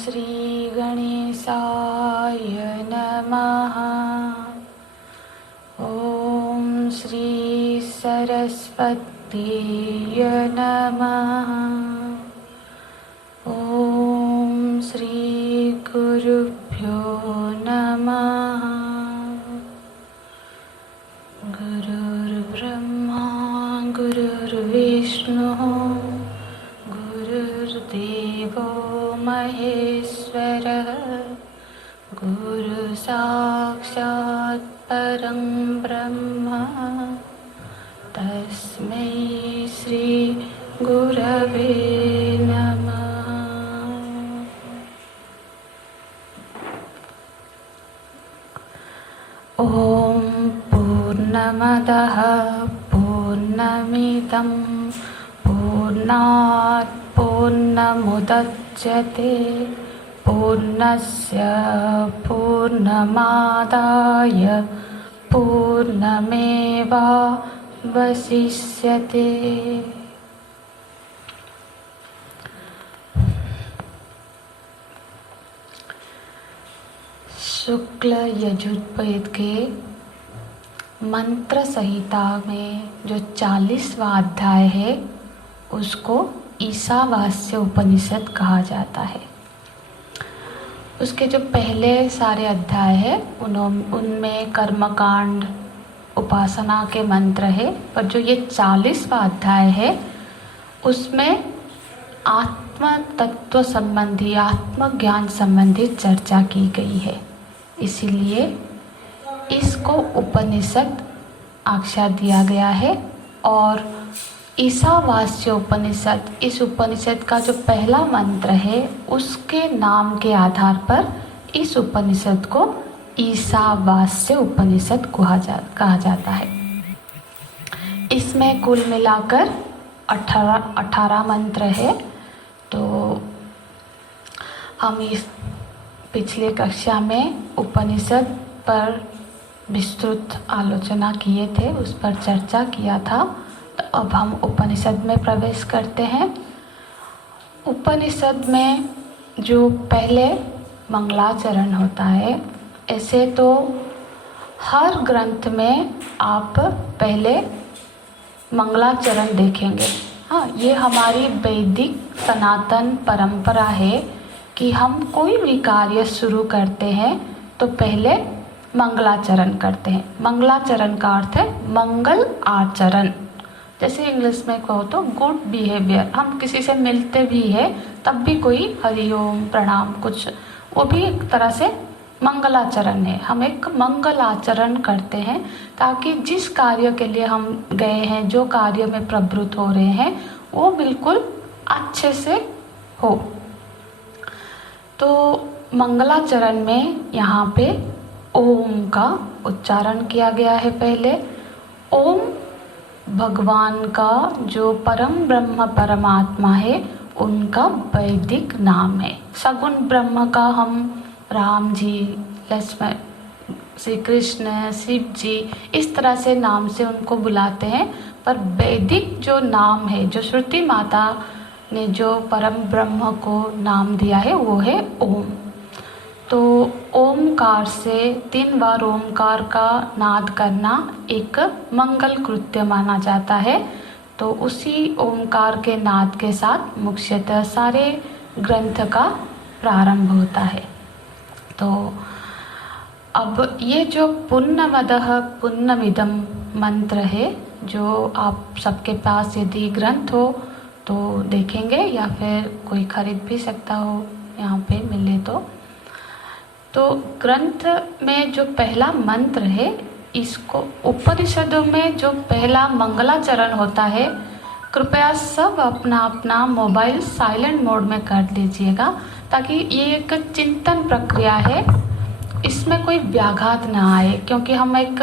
श्री गणेशाय नमः। ॐ श्री सरस्वत्यै नमः। ॐ श्री गुरुभ्यो नमः। गुरुर्ब्रह्मा गुरुर्विष्णुः गुरुर्देवो महेश्वरः। गुरु साक्षात् परं ब्रह्म तस्मै श्री गुरवे नमः। ॐ पूर्णमदः पूर्णमिदं पूर्णात् पूर्णमुदच्यते पूर्णस्य पूर्णमादाय पूर्णमेवावशिष्यते। शुक्ल यजुर्वेद के मंत्र संहिता में जो 40वां अध्याय है उसको ईशावास्य उपनिषद कहा जाता है। उसके जो पहले सारे अध्याय है उनमें कर्मकांड उपासना के मंत्र है, पर जो ये 40वां अध्याय है उसमें आत्म तत्व संबंधी आत्मज्ञान संबंधी चर्चा की गई है। इसीलिए इसको उपनिषद आख्या दिया गया है। और ईशावास्य उपनिषद, इस उपनिषद का जो पहला मंत्र है उसके नाम के आधार पर इस उपनिषद को ईशावास्य उपनिषद कहा जाता है। इसमें कुल मिलाकर 18 मंत्र है। तो हम इस पिछले कक्षा में उपनिषद पर विस्तृत आलोचना किए थे, उस पर चर्चा किया था। तो अब हम उपनिषद में प्रवेश करते हैं। उपनिषद में जो पहले मंगलाचरण होता है, ऐसे तो हर ग्रंथ में आप पहले मंगलाचरण देखेंगे। हाँ, ये हमारी वैदिक सनातन परंपरा है कि हम कोई भी कार्य शुरू करते हैं तो पहले मंगलाचरण करते हैं। मंगलाचरण का अर्थ है मंगल आचरण। जैसे इंग्लिश में कहो तो गुड बिहेवियर। हम किसी से मिलते भी हैं तब भी कोई हरिओम प्रणाम कुछ, वो भी एक तरह से मंगलाचरण है। हम एक मंगल आचरण करते हैं ताकि जिस कार्य के लिए हम गए हैं, जो कार्य में प्रवृत्त हो रहे हैं, वो बिल्कुल अच्छे से हो। तो मंगलाचरण में यहाँ पे ओम का उच्चारण किया गया है। पहले ओम भगवान का जो परम ब्रह्म परमात्मा है उनका वैदिक नाम है। सगुण ब्रह्म का हम राम जी, लक्ष्मण, श्री कृष्ण, शिव जी इस तरह से नाम से उनको बुलाते हैं, पर वैदिक जो नाम है, जो श्रुति माता ने जो परम ब्रह्म को नाम दिया है वो है ओम। तो ओमकार से 3 बार ओमकार का नाद करना एक मंगल कृत्य माना जाता है। तो उसी ओमकार के नाद के साथ मुख्यतः सारे ग्रंथ का प्रारंभ होता है। तो अब ये जो पुण्यवदः पुण्यमिदं मंत्र है, जो आप सबके पास यदि ग्रंथ हो तो देखेंगे या फिर कोई खरीद भी सकता हो, यहाँ पे मिले तो ग्रंथ में जो पहला मंत्र है, इसको उपनिषदों में जो पहला मंगलाचरण होता है, कृपया सब अपना अपना मोबाइल साइलेंट मोड में कर लीजिएगा ताकि ये एक चिंतन प्रक्रिया है, इसमें कोई व्याघात ना आए। क्योंकि हम एक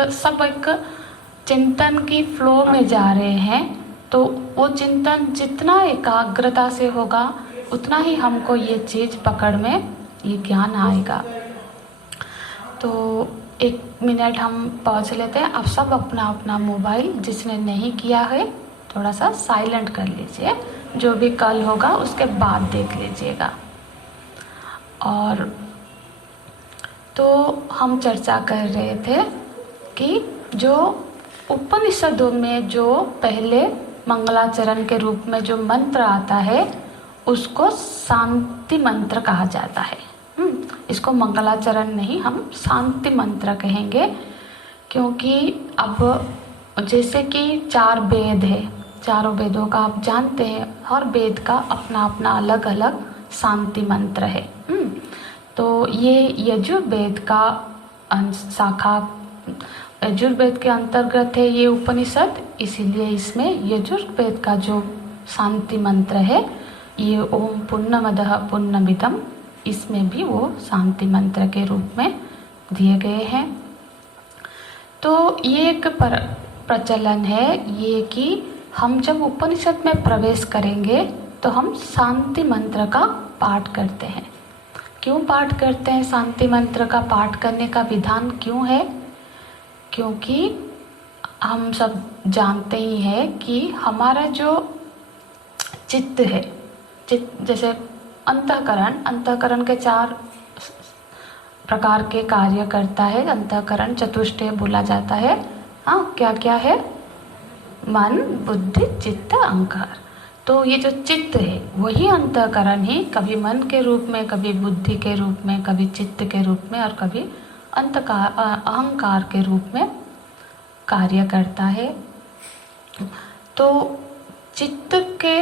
चिंतन की फ्लो में जा रहे हैं, तो वो चिंतन जितना एकाग्रता से होगा उतना ही हमको ये चीज़ पकड़ में ये ज्ञान आएगा। तो 1 मिनट हम पहुँच लेते हैं। आप सब अपना अपना मोबाइल जिसने नहीं किया है थोड़ा सा साइलेंट कर लीजिए, जो भी कल होगा उसके बाद देख लीजिएगा। और तो हम चर्चा कर रहे थे कि जो उपनिषदों में जो पहले मंगलाचरण के रूप में जो मंत्र आता है उसको शांति मंत्र कहा जाता है। इसको मंगलाचरण नहीं, हम शांति मंत्र कहेंगे, क्योंकि अब जैसे कि 4 वेद है, चारों वेदों का आप जानते हैं, हर वेद का अपना अपना अलग अलग शांति मंत्र है। तो ये यजुर्वेद का शाखा, यजुर्वेद के अंतर्गत है ये उपनिषद, इसीलिए इसमें यजुर्वेद का जो शांति मंत्र है ये ओम पूर्णमदः पूर्णमिदम्, इसमें भी वो शांति मंत्र के रूप में दिए गए हैं। तो ये एक प्रचलन है ये कि हम जब उपनिषद में प्रवेश करेंगे तो हम शांति मंत्र का पाठ करते हैं। क्यों पाठ करते हैं? शांति मंत्र का पाठ करने का विधान क्यों है? क्योंकि हम सब जानते ही हैं कि हमारा जो चित्त है, चित्त जैसे अंतःकरण के 4 प्रकार के कार्य करता है। अंतःकरण चतुष्टय बोला जाता है। हाँ, क्या क्या है? मन, बुद्धि, चित्त, अहंकार। तो ये जो चित्त है वही अंतःकरण ही कभी मन के रूप में, कभी बुद्धि के रूप में, कभी चित्त के रूप में और कभी अहंकार के रूप में कार्य करता है। तो चित्त के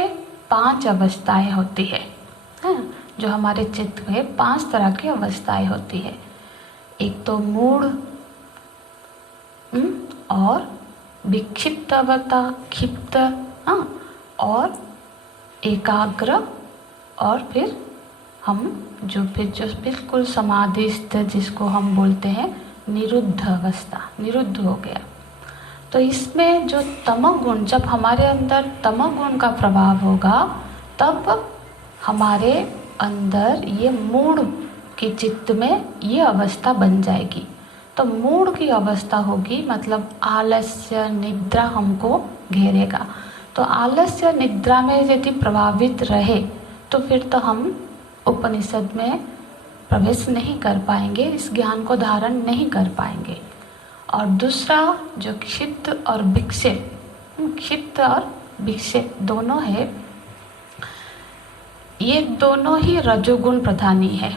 5 अवस्थाएं होती है, जो हमारे चित्त में 5 तरह की अवस्थाएं होती है। एक तो मूढ़ और विक्षिप्त अवस्था, क्षिप्त और एकाग्र, और फिर हम जो बिल्कुल समाधिस्थ जिसको हम बोलते हैं निरुद्ध अवस्था, निरुद्ध हो गया। तो इसमें जो तमोगुण, जब हमारे अंदर तमोगुण का प्रभाव होगा तब हमारे अंदर ये मूढ़ की चित्त में ये अवस्था बन जाएगी। तो मूढ़ की अवस्था होगी, मतलब आलस्य निद्रा हमको घेरेगा। तो आलस्य निद्रा में यदि प्रभावित रहे तो फिर तो हम उपनिषद में प्रवेश नहीं कर पाएंगे, इस ज्ञान को धारण नहीं कर पाएंगे। और दूसरा जो क्षिप्त और विक्षेप, क्षिप्त और विक्षेप दोनों है, ये दोनों ही रजोगुण प्रधानी है।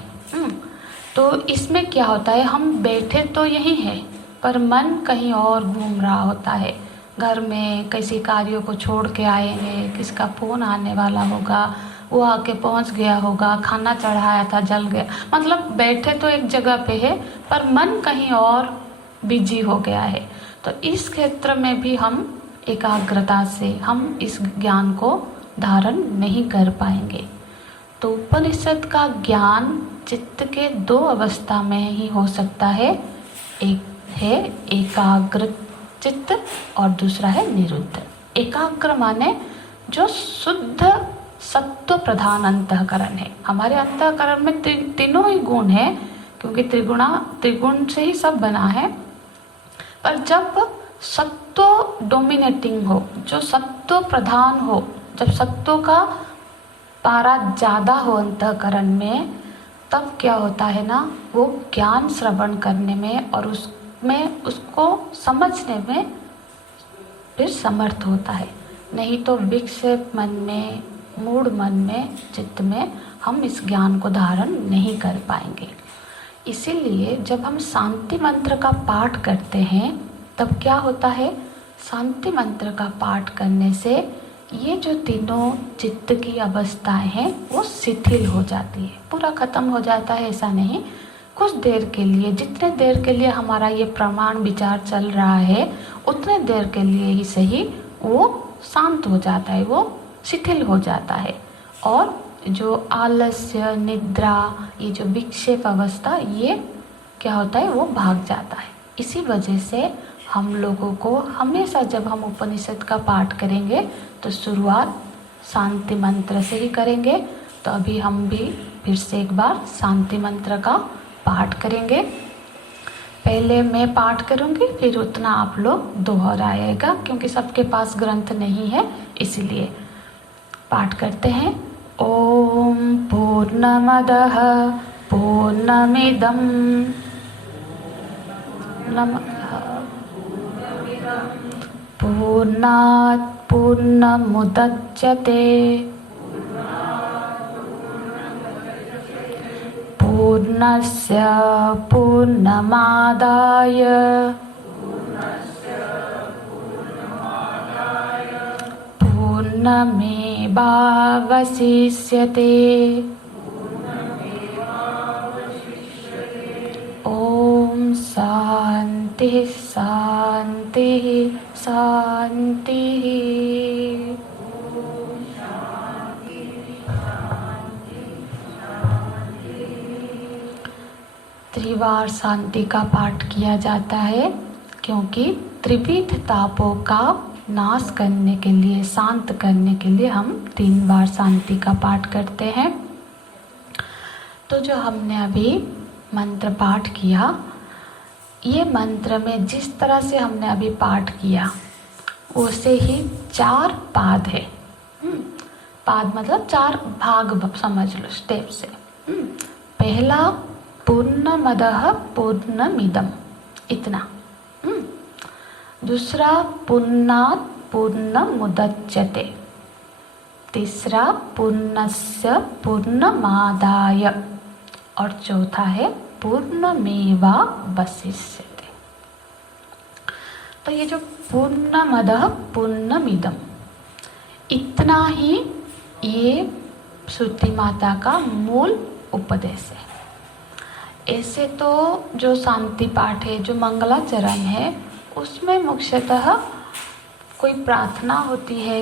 तो इसमें क्या होता है, हम बैठे तो यही है पर मन कहीं और घूम रहा होता है। घर में किसी कार्यों को छोड़ के आए हैं, किसका फ़ोन आने वाला होगा, वो आके पहुंच गया होगा, खाना चढ़ाया था जल गया, मतलब बैठे तो एक जगह पे है पर मन कहीं और बिजी हो गया है। तो इस क्षेत्र में भी हम एकाग्रता से हम इस ज्ञान को धारण नहीं कर पाएंगे। तो उपनिषद का ज्ञान चित्त के 2 अवस्था में ही हो सकता है, एक है एकाग्र चित्त और दूसरा है निरुद्ध। एकाग्र माने जो शुद्ध सत्व प्रधान अंतःकरण है। हमारे अंतःकरण में तीनों ही गुण है, क्योंकि त्रिगुण से ही सब बना है। पर जब सत्व डोमिनेटिंग हो, जो सत्व प्रधान हो, जब सत्व का पारा ज़्यादा हो अंतःकरण में, तब क्या होता है ना, वो ज्ञान श्रवण करने में और उसमें उसको समझने में फिर समर्थ होता है। नहीं तो विक्षेप मन में, मूढ़ मन में, चित्त में हम इस ज्ञान को धारण नहीं कर पाएंगे। इसीलिए जब हम शांति मंत्र का पाठ करते हैं तब क्या होता है, शांति मंत्र का पाठ करने से ये जो तीनों चित्त की अवस्थाएं हैं वो शिथिल हो जाती है। पूरा खत्म हो जाता है ऐसा नहीं, कुछ देर के लिए, जितने देर के लिए हमारा ये प्रमाण विचार चल रहा है उतने देर के लिए ही सही वो शांत हो जाता है, वो शिथिल हो जाता है। और जो आलस्य, निद्रा, ये जो विक्षेप अवस्था, ये क्या होता है, वो भाग जाता है। इसी वजह से हम लोगों को हमेशा जब हम उपनिषद का पाठ करेंगे तो शुरुआत शांति मंत्र से ही करेंगे। तो अभी हम भी फिर से एक बार शांति मंत्र का पाठ करेंगे। पहले मैं पाठ करूंगी, फिर उतना आप लोग दोहराएगा, क्योंकि सबके पास ग्रंथ नहीं है, इसीलिए पाठ करते हैं। ओम पूर्णमदः पूर्णमिदं पूर्णात् पूर्णमुदच्यते पूर्णस्य पूर्णमादाय पूर्णमेवावशिष्यते। ओम शांति शांति शांति। त्रिवार शांति का पाठ किया जाता है क्योंकि त्रिविध तापों का नाश करने के लिए, शांत करने के लिए हम 3 बार शांति का पाठ करते हैं। तो जो हमने अभी मंत्र पाठ किया, ये मंत्र में जिस तरह से हमने अभी पाठ किया वैसे ही 4 पाद है। पाद मतलब 4 भाग समझ लो स्टेप से। पहला पूर्णमदः पूर्णमिदं, इतना। दूसरा पूर्णात् पूर्णमुदच्यते। तीसरा पूर्णस्य पूर्णमादाय। और चौथा है पूर्णमेवावशिष्यते। तो ये जो पूर्णमदः पूर्णमिदं, इतना ही ये श्रुति माता का मूल उपदेश है। ऐसे तो जो शांति पाठ है, जो मंगलाचरण है, उसमें मुख्यतः कोई प्रार्थना होती है,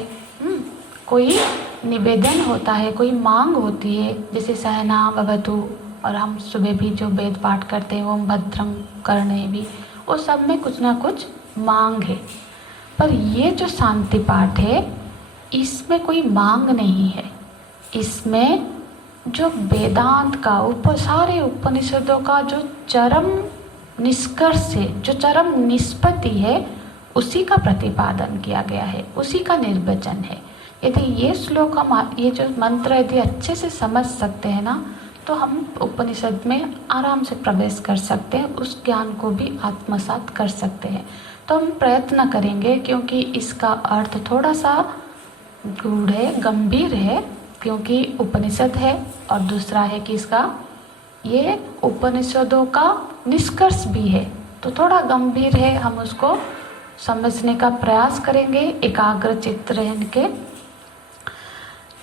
कोई निवेदन होता है, कोई मांग होती है, जैसे सहना भवतु, और हम सुबह भी जो वेद पाठ करते हैं ओम भद्रं कर्णेभिः, वो सब में कुछ ना कुछ मांग है। पर ये जो शांति पाठ है, इसमें कोई मांग नहीं है। इसमें जो वेदांत का सारे उपनिषदों का जो चरम निष्कर्ष है, जो चरम निष्पत्ति है, उसी का प्रतिपादन किया गया है, उसी का निर्वचन है। यदि ये श्लोक हम, ये जो मंत्र यदि अच्छे से समझ सकते हैं ना, तो हम उपनिषद में आराम से प्रवेश कर सकते हैं, उस ज्ञान को भी आत्मसात कर सकते हैं। तो हम प्रयत्न करेंगे, क्योंकि इसका अर्थ थोड़ा सा गूढ़ है, गंभीर है, क्योंकि उपनिषद है, और दूसरा है कि इसका ये उपनिषदों का निष्कर्ष भी है, तो थोड़ा गंभीर है। हम उसको समझने का प्रयास करेंगे एकाग्र चित्त रहन के।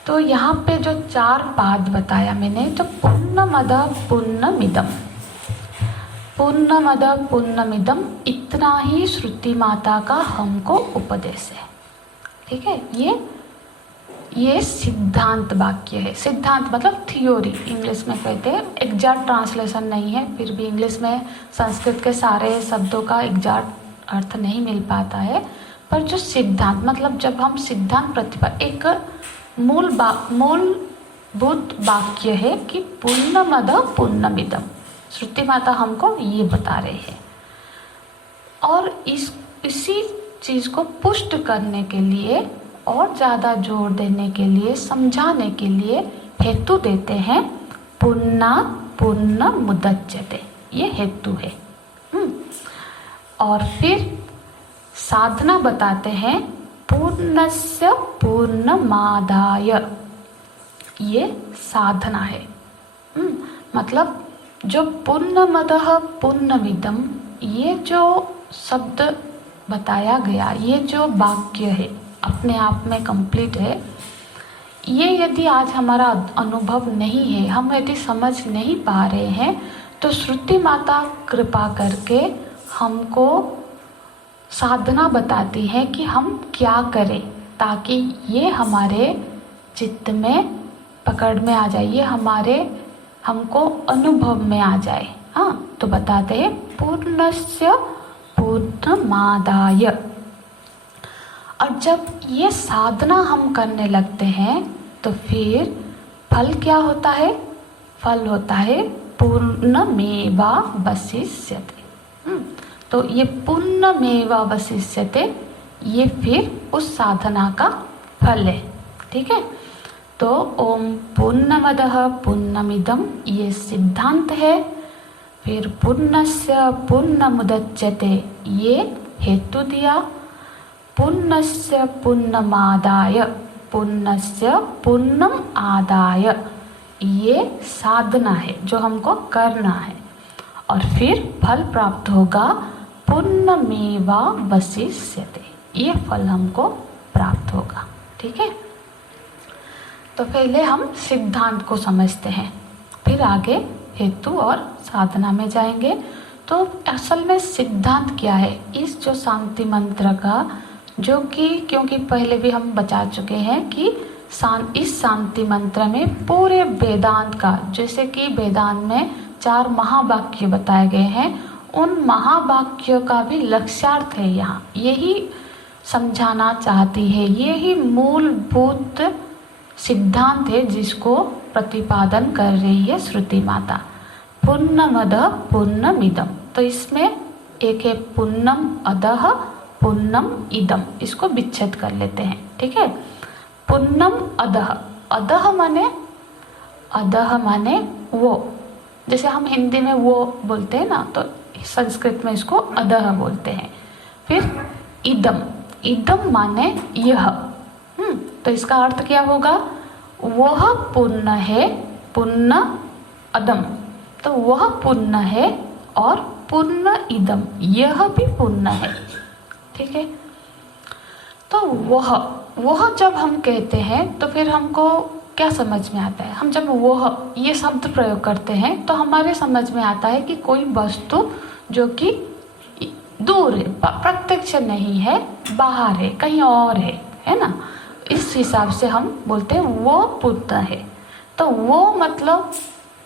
तो यहाँ पे जो 4 पाद बताया मैंने, तो पूर्णमदः पूर्णमिदं, पूर्णमदः पूर्णमिदं, इतना ही श्रुति माता का हमको उपदेश है। ठीक है, ये सिद्धांत वाक्य है। सिद्धांत मतलब थियोरी, इंग्लिश में कहते हैं। एग्जैक्ट ट्रांसलेशन नहीं है, फिर भी इंग्लिश में संस्कृत के सारे शब्दों का एग्जैक्ट अर्थ नहीं मिल पाता है। पर जो सिद्धांत मतलब, जब हम सिद्धांत एक मूलभूत वाक्य है कि पूर्णमदः पूर्णमिदं, श्रुति माता हमको ये बता रहे हैं। और इसी चीज़ को पुष्ट करने के लिए और ज़्यादा जोर देने के लिए, समझाने के लिए हेतु देते हैं पूर्णात् पूर्णमुदच्यते, ये हेतु है। और फिर साधना बताते हैं पूर्णस्य पूर्णमादाय, ये साधना है। मतलब जो पूर्णमदः पूर्णमिदं, ये जो शब्द बताया गया, ये जो वाक्य है, अपने आप में कंप्लीट है। ये यदि आज हमारा अनुभव नहीं है, हम यदि समझ नहीं पा रहे हैं, तो श्रुति माता कृपा करके हमको साधना बताती है कि हम क्या करें ताकि ये हमारे चित्त में पकड़ में आ जाए, ये हमको अनुभव में आ जाए। हाँ, तो बताते हैं पूर्णस्य पूर्णमादाय। और जब ये साधना हम करने लगते हैं तो फिर फल क्या होता है? फल होता है पूर्णमेवावशिष्यते। तो ये पूर्णमेवावशिष्यते, ये फिर उस साधना का फल है। ठीक है, तो तो ओम पूर्णमदः पूर्णमिदं ये सिद्धांत है। फिर पूर्णस्य पूर्णमुदच्यते ये हेतु दिया। पूर्णस्य पूर्णमादाय पूर्णस्य पूर्णम आदाय ये साधना है जो हमको करना है। और फिर फल प्राप्त होगा पुण्यमेवावशिष्यते, ये फल हमको प्राप्त होगा। ठीक है, तो पहले हम सिद्धांत को समझते हैं, फिर आगे हेतु और साधना में जाएंगे। तो असल में सिद्धांत क्या है इस जो शांति मंत्र का, जो कि क्योंकि पहले भी हम बता चुके हैं कि इस शांति मंत्र में पूरे वेदांत का, जैसे कि वेदांत में 4 महावाक्य बताए गए हैं, उन महावाक्यों का भी लक्ष्यार्थ है यहाँ, यही समझाना चाहती है। यही मूलभूत सिद्धांत है जिसको प्रतिपादन कर रही है श्रुति माता। पूर्णमदः पूर्णमिदं, तो इसमें एक है पूर्णम अदः पूर्णम इदम, इसको विच्छेद कर लेते हैं। ठीक है, पूर्णम अदः, अदः माने वो, जैसे हम हिंदी में वो बोलते हैं ना, तो संस्कृत में इसको अदः बोलते हैं। फिर इदम, इदम माने यह, तो इसका अर्थ क्या होगा, वह पूर्ण है, पूर्ण अदम, तो वह पूर्ण है और पूर्ण इदम, यह भी पूर्ण है। ठीक है, तो वह जब हम कहते हैं तो फिर हमको क्या समझ में आता है, हम जब वह ये शब्द प्रयोग करते हैं तो हमारे समझ में आता है कि कोई वस्तु जो कि दूर है, प्रत्यक्ष नहीं है, बाहर है, कहीं और है ना, इस हिसाब से हम बोलते हैं वो पूर्ण है। तो वो मतलब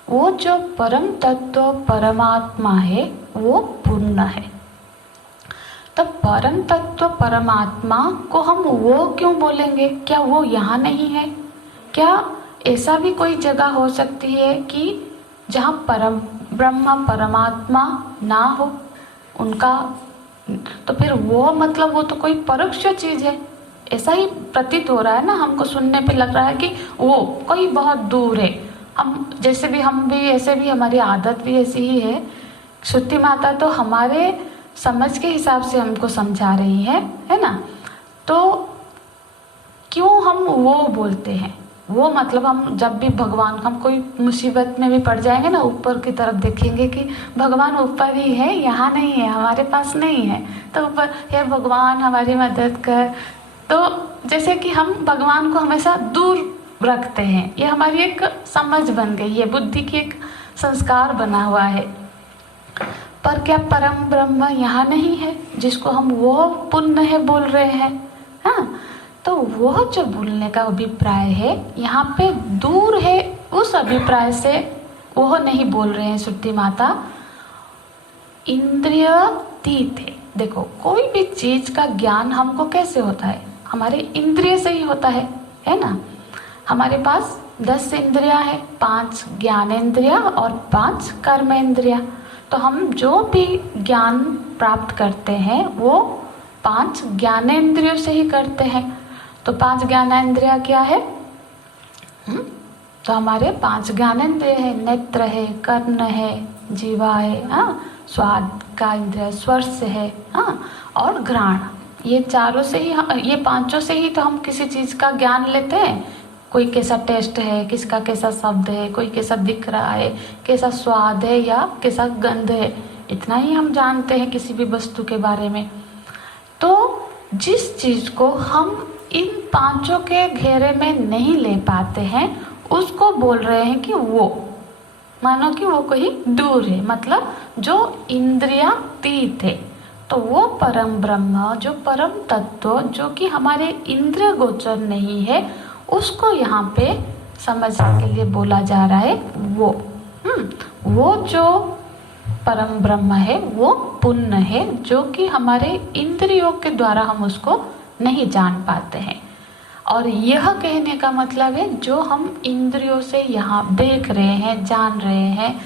वो जो परम तत्व परमात्मा है वो पूर्ण है। तो परम तत्व परमात्मा को हम वो क्यों बोलेंगे, क्या वो यहाँ नहीं है? क्या ऐसा भी कोई जगह हो सकती है कि जहाँ परम ब्रह्म परमात्मा ना हो उनका, तो फिर वो मतलब वो तो कोई परोक्ष चीज़ है, ऐसा ही प्रतीत हो रहा है ना, हमको सुनने पे लग रहा है कि वो कोई बहुत दूर है। हम जैसे भी, हम भी ऐसे भी, हमारी आदत भी ऐसी ही है। श्रुति माता तो हमारे समझ के हिसाब से हमको समझा रही है ना। तो क्यों हम वो बोलते हैं, वो मतलब हम जब भी भगवान, हम कोई मुसीबत में भी पड़ जाएंगे ना, ऊपर की तरफ देखेंगे कि भगवान ऊपर ही है, यहाँ नहीं है, हमारे पास नहीं है, तो ऊपर हे भगवान हमारी मदद कर। तो जैसे कि हम भगवान को हमेशा दूर रखते हैं, ये हमारी एक समझ बन गई है, बुद्धि की एक संस्कार बना हुआ है। पर क्या परम ब्रह्म यहाँ नहीं है जिसको हम वो पुण्य है बोल रहे हैं? हाँ, तो वह जो बोलने का अभिप्राय है यहाँ पे दूर है, उस अभिप्राय से वह नहीं बोल रहे हैं श्रुति माता। इंद्रियातीत है। देखो, कोई भी चीज का ज्ञान हमको कैसे होता है, हमारे इंद्रिय से ही होता है ना। हमारे पास 10 इंद्रियां है, 5 ज्ञानेंद्रिया और 5 कर्मेंद्रिया। तो हम जो भी ज्ञान प्राप्त करते हैं वो 5 ज्ञानेंद्रियों से ही करते हैं। तो 5 ज्ञानेंद्रिया क्या है? तो हमारे 5 ज्ञानेंद्रिय है, नेत्र है, कर्ण है, जीवा है, हाँ, स्वाद का इंद्रिय, स्पर्श है, हाँ, और घ्राण। ये चारों से ही, ये 5 से ही तो हम किसी चीज़ का ज्ञान लेते हैं। कोई कैसा टेस्ट है, किसका कैसा शब्द है, कोई कैसा दिख रहा है, कैसा स्वाद है या कैसा गंध है, इतना ही हम जानते हैं किसी भी वस्तु के बारे में। तो जिस चीज़ को हम इन 5 के घेरे में नहीं ले पाते हैं उसको बोल रहे हैं कि वो, मानो कि वो कहीं दूर है, मतलब जो इंद्रियातीत है। तो वो परम ब्रह्म, जो परम तत्व, जो कि हमारे इंद्रिय गोचर नहीं है, उसको यहाँ पे समझने के लिए बोला जा रहा है वो जो परम ब्रह्म है वो पुण्य है, जो कि हमारे इंद्रियों के द्वारा हम उसको नहीं जान पाते हैं। और यह कहने का मतलब है जो हम इंद्रियों से यहाँ देख रहे हैं, जान रहे हैं,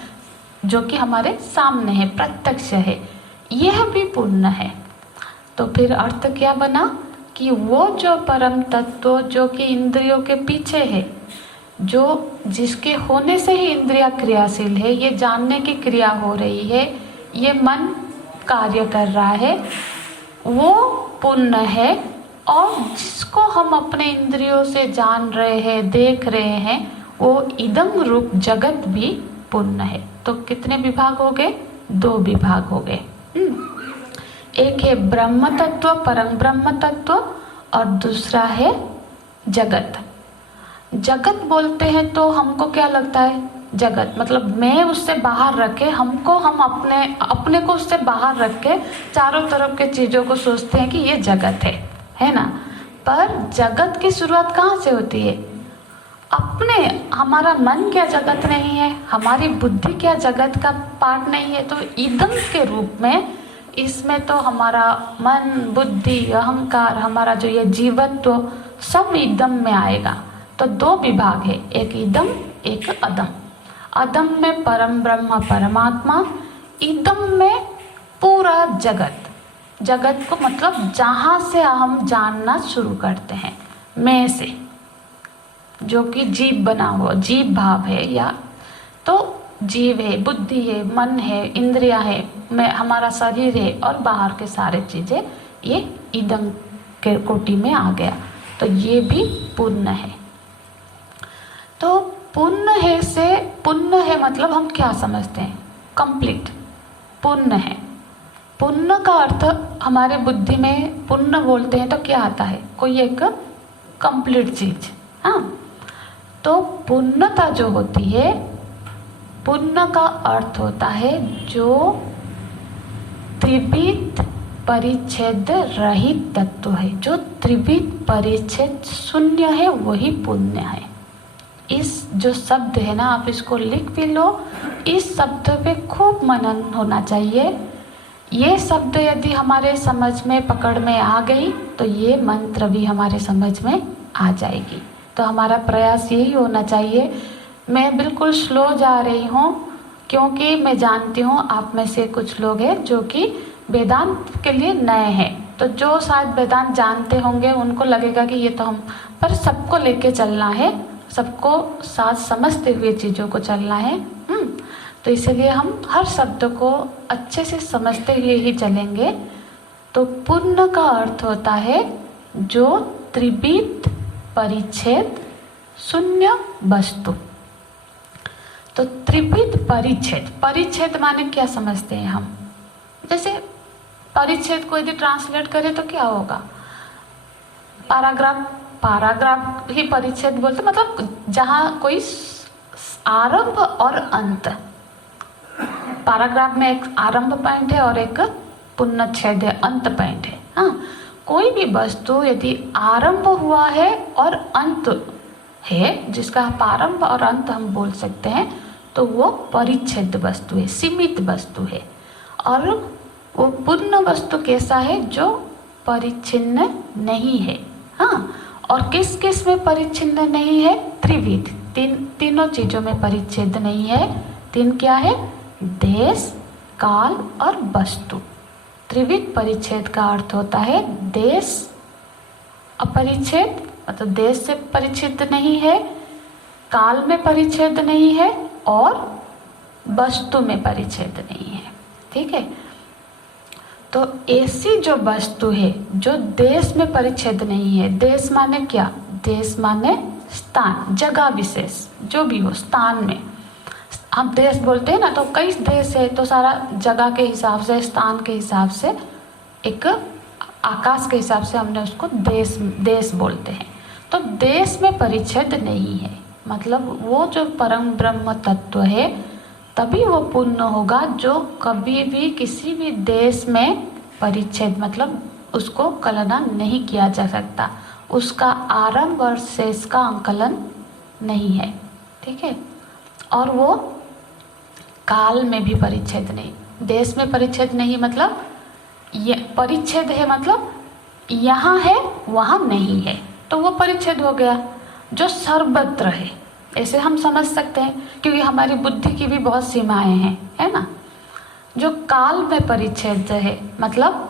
जो कि हमारे सामने है, प्रत्यक्ष है, यह भी पुण्य है। तो फिर अर्थ क्या बना कि वो जो परम तत्व जो कि इंद्रियों के पीछे है, जो जिसके होने से ही इंद्रिया क्रियाशील है, ये जानने की क्रिया हो रही है, ये मन कार्य कर रहा है, वो पुण्य है। और जिसको हम अपने इंद्रियों से जान रहे हैं, देख रहे हैं, वो इदम रूप जगत भी पुण्य है। तो कितने विभाग हो गए? 2 विभाग हो गए। एक है ब्रह्म तत्व, परम ब्रह्म तत्व, और दूसरा है जगत। जगत बोलते हैं तो हमको क्या लगता है? जगत मतलब मैं उससे बाहर रखे, हम अपने को उससे बाहर रख के चारों तरफ के चीज़ों को सोचते हैं कि ये जगत है ना। पर जगत की शुरुआत कहाँ से होती है? हमारा मन क्या जगत नहीं है? हमारी बुद्धि क्या जगत का पार्ट नहीं है? तो इदम के रूप में इसमें तो हमारा मन, बुद्धि, अहंकार, हमारा जो ये जीवत्व सब इदम में आएगा। तो 2 विभाग है, एक इदम, एक अदम। अदम में परम ब्रह्म परमात्मा, इदम में पूरा जगत। जगत को मतलब जहाँ से हम जानना शुरू करते हैं, मैं से, जो कि जीव बना हुआ, जीव भाव है, या तो जीव है, बुद्धि है, मन है, इंद्रिया है, मैं, हमारा शरीर है, और बाहर के सारे चीज़ें, ये इदम के कोटि में आ गया। तो ये भी पुण्य है। तो पुण्य है मतलब हम क्या समझते हैं? कंप्लीट पुण्य है। पुण्य का अर्थ हमारे बुद्धि में पुण्य बोलते हैं तो क्या आता है? कोई एक कंप्लीट चीज। हाँ, तो पुण्यता जो होती है, पुण्य का अर्थ होता है जो त्रिविध परिच्छेद रहित तत्व है। जो त्रिविध परिच्छेद शून्य है वही पुण्य है। इस जो शब्द है ना, आप इसको लिख भी लो, इस शब्द पे खूब मनन होना चाहिए। ये शब्द यदि हमारे समझ में, पकड़ में आ गई तो ये मंत्र भी हमारे समझ में आ जाएगी। तो हमारा प्रयास यही होना चाहिए। मैं बिल्कुल स्लो जा रही हूँ क्योंकि मैं जानती हूँ आप में से कुछ लोग हैं जो कि वेदांत के लिए नए हैं। तो जो शायद वेदांत जानते होंगे उनको लगेगा कि ये तो हम, पर सबको लेके चलना है, सबको साथ समझते हुए चीज़ों को चलना है। तो इसलिए हम हर शब्द को अच्छे से समझते हुए ही चलेंगे। तो पुण्य का अर्थ होता है जो त्रिविध परिच्छेद शून्य वस्तु। तो त्रिविध परिच्छेद, परिच्छेद माने क्या समझते हैं हम? जैसे परिच्छेद को यदि ट्रांसलेट करें तो क्या होगा? पैराग्राफ ही परिच्छेद बोलते, मतलब जहाँ कोई आरंभ और अंत। पैराग्राफ में एक आरंभ पॉइंट है और एक पुनच्छेद है, अंत पॉइंट है। हाँ, कोई भी वस्तु यदि आरंभ हुआ है और अंत है, जिसका प्रारंभ और अंत हम बोल सकते हैं, तो वो परिच्छेद वस्तु है, सीमित वस्तु है। और वो पूर्ण वस्तु कैसा है? जो परिच्छिन्न नहीं है। हाँ, और किस किस में परिच्छिन्न नहीं है? त्रिविध, तीनों चीजों में परिच्छेद नहीं है। 3 क्या है? देश, काल और वस्तु। त्रिविध परिच्छेद का अर्थ होता है देश अपरिच्छेद, मतलब देश से परिच्छेद नहीं है, काल में परिच्छेद नहीं है, और वस्तु में परिच्छेद नहीं है। ठीक है, तो ऐसी जो वस्तु है जो देश में परिच्छेद नहीं है। देश माने क्या? देश माने स्थान, जगह विशेष, जो भी हो स्थान में। हम देश बोलते हैं ना, तो कई देश है, तो सारा जगह के हिसाब से, स्थान के हिसाब से, एक आकाश के हिसाब से हमने उसको देश बोलते हैं। तो देश में परिच्छेद नहीं है, मतलब वो जो परम ब्रह्म तत्व है, तभी वो पूर्ण होगा जो कभी भी किसी भी देश में परिच्छेद, मतलब उसको कलना नहीं किया जा सकता। उसका आरंभ और शेष का अंकलन नहीं है। ठीक है, और वो काल में भी परिच्छेद नहीं। देश में परिच्छेद नहीं मतलब ये परिच्छेद है, मतलब यहाँ है वहाँ नहीं है, तो वो परिच्छेद हो गया। जो सर्वत्र है, ऐसे हम समझ सकते हैं, क्योंकि हमारी बुद्धि की भी बहुत सीमाएं हैं, है ना। जो काल में परिच्छेद है, मतलब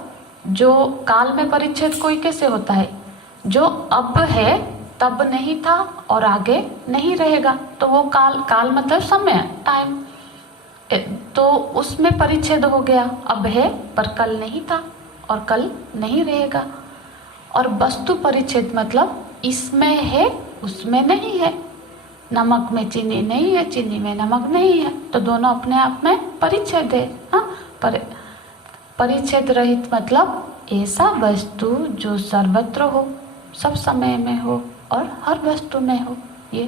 जो काल में परिच्छेद कोई कैसे होता है? जो अब है तब नहीं था और आगे नहीं रहेगा, तो वो काल, काल मतलब समय, टाइम, तो उसमें परिच्छेद हो गया। अब है पर कल नहीं था और कल नहीं रहेगा। और वस्तु परिच्छेद मतलब इसमें है उसमें नहीं है, नमक में चीनी नहीं है चीनी में नमक नहीं है, तो दोनों अपने आप में परिच्छेद है। हाँ, परिच्छेद रहित मतलब ऐसा वस्तु जो सर्वत्र हो, सब समय में हो और हर वस्तु में हो, ये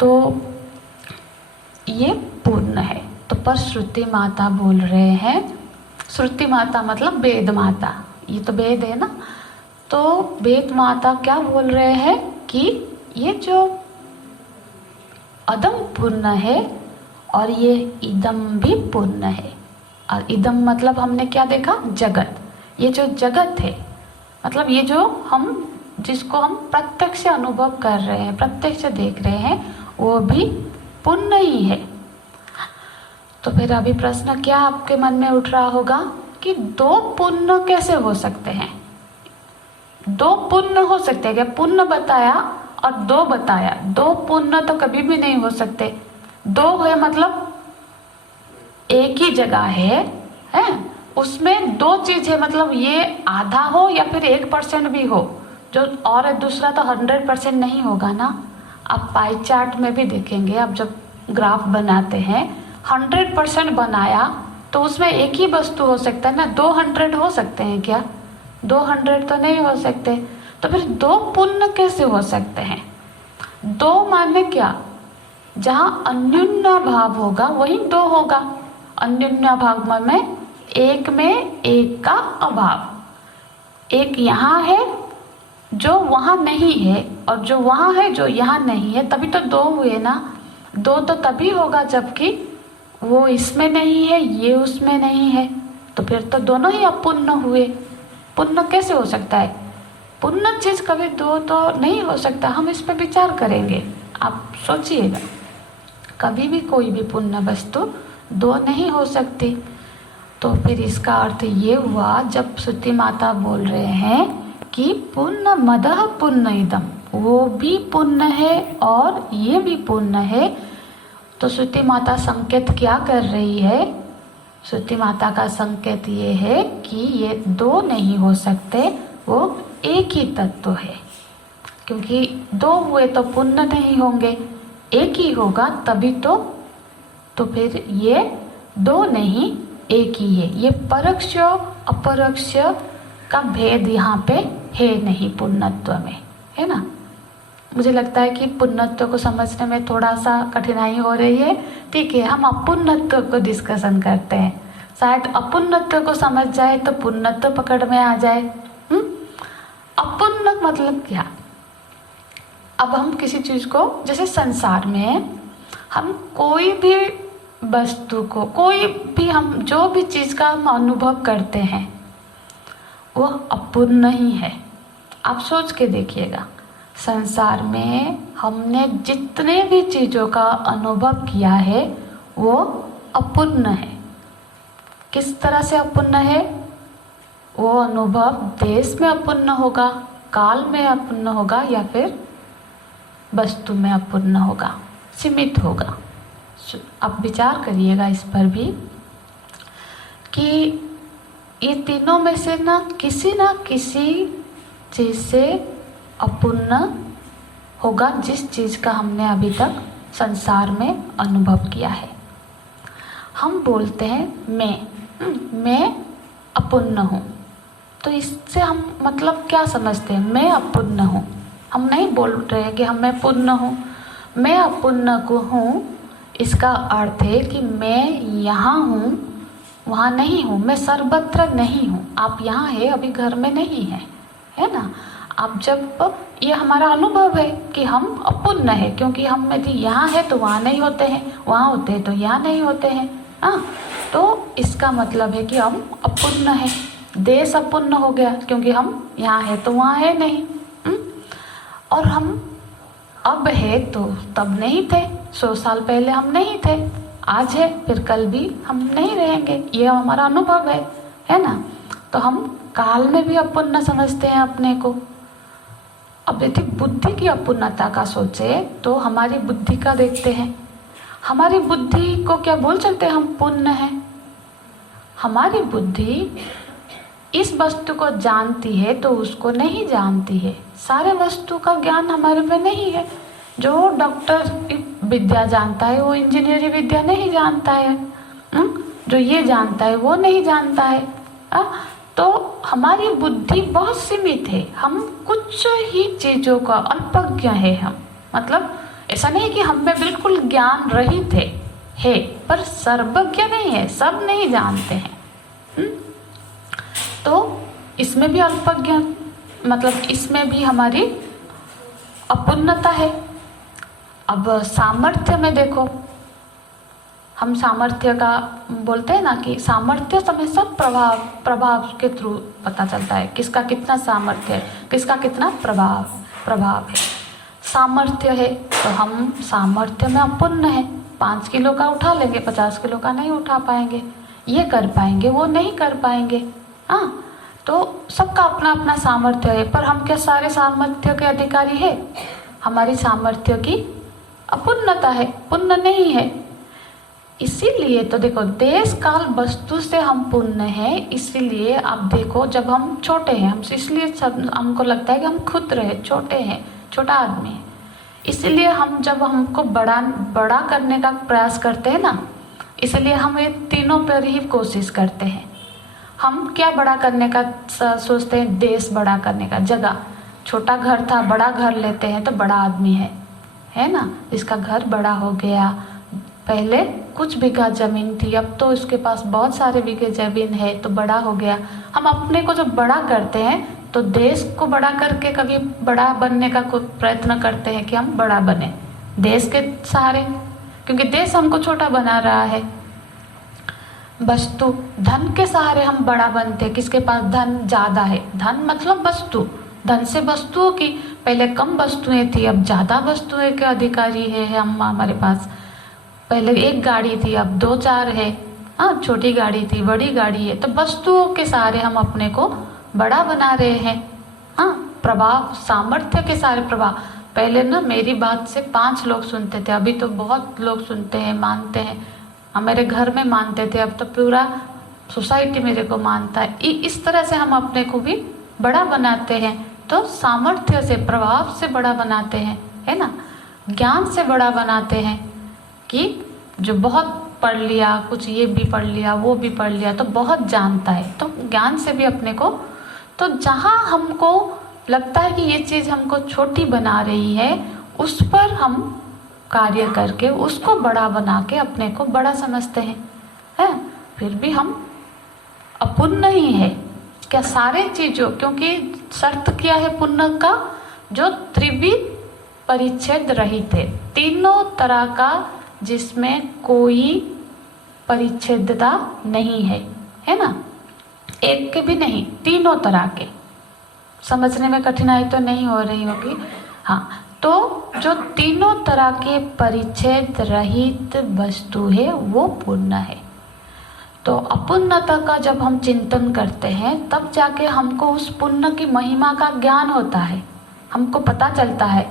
तो ये पूर्ण है। तो पर श्रुति माता बोल रहे हैं, श्रुति माता मतलब वेद माता, ये तो वेद है ना, तो वेद माता क्या बोल रहे हैं कि ये जो अदम पूर्ण है और ये इदम भी पूर्ण है। और इदम मतलब हमने क्या देखा, जगत, ये जो जगत है मतलब ये जो हम, जिसको हम प्रत्यक्ष अनुभव कर रहे हैं, प्रत्यक्ष देख रहे हैं, वो भी पुण्य ही है। तो फिर अभी प्रश्न क्या आपके मन में उठ रहा होगा कि दो पुण्य कैसे हो सकते हैं? दो पुण्य हो सकते हैं क्या? पुण्य बताया और दो बताया, दो पुण्य तो कभी भी नहीं हो सकते। दो है मतलब एक ही जगह है उसमें दो चीज है, मतलब ये आधा हो या फिर 1% भी हो, जो और दूसरा तो 100% नहीं होगा ना। आप पाई चार्ट में भी देखेंगे, आप जब ग्राफ बनाते हैं 100% बनाया तो उसमें एक ही वस्तु हो सकता है ना, 200 हो सकते हैं क्या? 200 तो नहीं हो सकते। तो फिर दो पुण्य कैसे हो सकते हैं? दो माने क्या? जहाँ अन्योन्य भाव होगा वहीं दो होगा। अन्योन्य भाव में एक का अभाव, एक यहाँ है जो वहाँ नहीं है और जो वहाँ है जो यहाँ नहीं है, तभी तो दो हुए ना। दो तो तभी होगा जबकि वो इसमें नहीं है ये उसमें नहीं है, तो फिर तो दोनों ही अपुण्य हुए। पुण्य कैसे हो सकता है? पुण्य चीज कभी दो तो नहीं हो सकता। हम इस पर विचार करेंगे, आप सोचिएगा, कभी भी कोई भी पुण्य वस्तु दो नहीं हो सकती। तो फिर इसका अर्थ ये हुआ, जब श्रुति माता बोल रहे हैं कि पुण्य मदः पुण्य इदम, वो भी पुण्य है और ये भी पुण्य है, तो श्रुति माता संकेत क्या कर रही है? श्रुति माता का संकेत ये है कि ये दो नहीं हो सकते, वो एक ही तत्व है। क्योंकि दो हुए तो पुण्य नहीं होंगे, एक ही होगा तभी तो फिर ये दो नहीं एक ही है। ये परोक्ष अपरोक्ष का भेद यहाँ पे है नहीं पुण्यत्व में, है ना। मुझे लगता है कि पुण्यत्व को समझने में थोड़ा सा कठिनाई हो रही है। ठीक है, हम अपुण्यत्व को डिस्कशन करते हैं, शायद अपुण्यत्व को समझ जाए तो पुण्यत्व पकड़ में आ जाए। अपुण्य मतलब क्या? अब हम किसी चीज को, जैसे संसार में हम कोई भी वस्तु को, कोई भी हम जो भी चीज का हम अनुभव करते हैं वो अपूर्ण ही है। आप सोच के देखिएगा, संसार में हमने जितने भी चीजों का अनुभव किया है वो अपूर्ण है। किस तरह से अपूर्ण है? वो अनुभव देश में अपूर्ण होगा, काल में अपूर्ण होगा, या फिर वस्तु में अपूर्ण होगा, सीमित होगा। अब विचार करिएगा इस पर भी कि ये तीनों में से ना किसी चीज से अपूर्ण होगा, जिस चीज का हमने अभी तक संसार में अनुभव किया है। हम बोलते हैं मैं अपूर्ण हूँ, तो इससे हम मतलब क्या समझते हैं? मैं अपूर्ण हूँ, हम नहीं बोल रहे कि हम मैं पूर्ण हूँ। मैं अपूर्ण को हूँ, इसका अर्थ है कि मैं यहाँ हूँ वहाँ नहीं हूँ, मैं सर्वत्र नहीं हूँ। आप यहाँ है, अभी घर में नहीं है ना। आप जब, ये हमारा अनुभव है कि हम अपूर्ण है, क्योंकि हम यदि यहाँ है तो वहाँ नहीं होते हैं, वहाँ होते हैं तो यहाँ नहीं होते हैं। हाँ, तो इसका मतलब है कि हम अपूर्ण है। देश अपूर्ण हो गया क्योंकि हम यहाँ है तो वहाँ है नहीं। और हम अब है तो तब नहीं थे, 100 साल पहले हम नहीं थे, आज है फिर कल भी हम नहीं रहेंगे, ये हमारा अनुभव है ना। तो हम काल में भी अपूर्ण समझते हैं अपने को। अब यदि बुद्धि की अपूर्णता का सोचे तो हमारी बुद्धि का देखते हैं। हमारी बुद्धि को क्या बोल सकते हैं हम पूर्ण हैं? हमारी बुद्धि इस वस्तु को जानती है तो उसको नहीं जानती है। सारे वस्तु का ज्ञान हमारे में नहीं है। जो डॉक्टर विद्या जानता है वो इंजीनियरिंग विद्या नहीं जानता है। जो ये जानता है वो नहीं जानता है। तो हमारी बुद्धि बहुत सीमित है। हम कुछ ही चीज़ों का अल्पज्ञ है हम। मतलब ऐसा नहीं कि हम में बिल्कुल ज्ञान रहित है पर सर्वज्ञ नहीं है, सब नहीं जानते हैं। तो इसमें भी अल्पज्ञ, मतलब इसमें भी हमारी अपूर्णता है। अब सामर्थ्य में देखो, हम सामर्थ्य का बोलते हैं ना कि सामर्थ्य हमेशा प्रभाव के थ्रू पता चलता है, किसका कितना सामर्थ्य है, किसका कितना प्रभाव है। सामर्थ्य है तो हम सामर्थ्य में अपूर्ण है। 5 किलो का उठा लेंगे, 50 किलो का नहीं उठा पाएंगे। ये कर पाएंगे, वो नहीं कर पाएंगे। तो सबका अपना अपना सामर्थ्य है, पर हम क्या सारे सामर्थ्य के अधिकारी है? हमारी सामर्थ्य की अपूर्णता है, पूर्ण नहीं है। इसीलिए तो देखो, देश काल वस्तु से हम पूर्ण हैं। इसीलिए आप देखो, जब हम छोटे हैं, हम इसलिए सब हमको लगता है कि हम क्षुद्र हैं, छोटे हैं, छोटा आदमी है। इसीलिए हम जब हमको बड़ा करने का प्रयास करते हैं ना, इसलिए हम ये तीनों पर ही कोशिश करते हैं। हम क्या बड़ा करने का सोचते हैं? देश बड़ा करने का। जगह, छोटा घर था, बड़ा घर लेते हैं तो बड़ा आदमी है ना, जिसका घर बड़ा हो गया। पहले कुछ बीघा जमीन थी, अब तो उसके पास बहुत सारे बीघे जमीन है तो बड़ा हो गया। हम अपने को जब बड़ा करते हैं तो देश को बड़ा करके कभी बड़ा बनने का प्रयत्न करते हैं कि हम बड़ा बने देश के सहारे, क्योंकि देश हमको छोटा बना रहा है। वस्तु, धन के सहारे हम बड़ा बनते हैं। किसके पास धन ज़्यादा है? धन मतलब वस्तु, धन से वस्तुओं की, पहले कम वस्तुएं थी, अब ज़्यादा वस्तुएं के अधिकारी है हम। हमारे पास पहले एक गाड़ी थी, अब 2-4 है। छोटी गाड़ी थी, बड़ी गाड़ी है। तो वस्तुओं के सहारे हम अपने को बड़ा बना रहे हैं। प्रभाव, सामर्थ्य के सारे प्रभाव। पहले ना मेरी बात से 5 लोग सुनते थे, अभी तो बहुत लोग सुनते हैं, मानते हैं। मेरे घर में मानते थे, अब तो पूरा सोसाइटी मेरे को मानता है। इस तरह से हम अपने को भी बड़ा बनाते हैं। तो सामर्थ्य से, प्रभाव से बड़ा बनाते हैं, है ना। ज्ञान से बड़ा बनाते हैं कि जो बहुत पढ़ लिया, कुछ ये भी पढ़ लिया, वो भी पढ़ लिया, तो बहुत जानता है, तो ज्ञान से भी अपने को, तो जहाँ हमको लगता है कि ये चीज़ हमको छोटी बना रही है, उस पर हम कार्य करके उसको बड़ा बना के अपने को बड़ा समझते हैं। फिर भी हम अपूर्ण ही है। क्या सारे चीज़ों, क्योंकि शर्त क्या है पुण्य का? जो त्रिविध परिच्छेद रहित है, तीनों तरह का, जिसमें कोई परिच्छेदता नहीं है ना, एक के भी नहीं, तीनों तरह के। समझने में कठिनाई तो नहीं हो रही होगी? तो जो तीनों तरह के परिच्छेद रहित वस्तु है वो पूर्ण है। तो अपूर्णता का जब हम चिंतन करते हैं तब जाके हमको उस पुण्य की महिमा का ज्ञान होता है, हमको पता चलता है।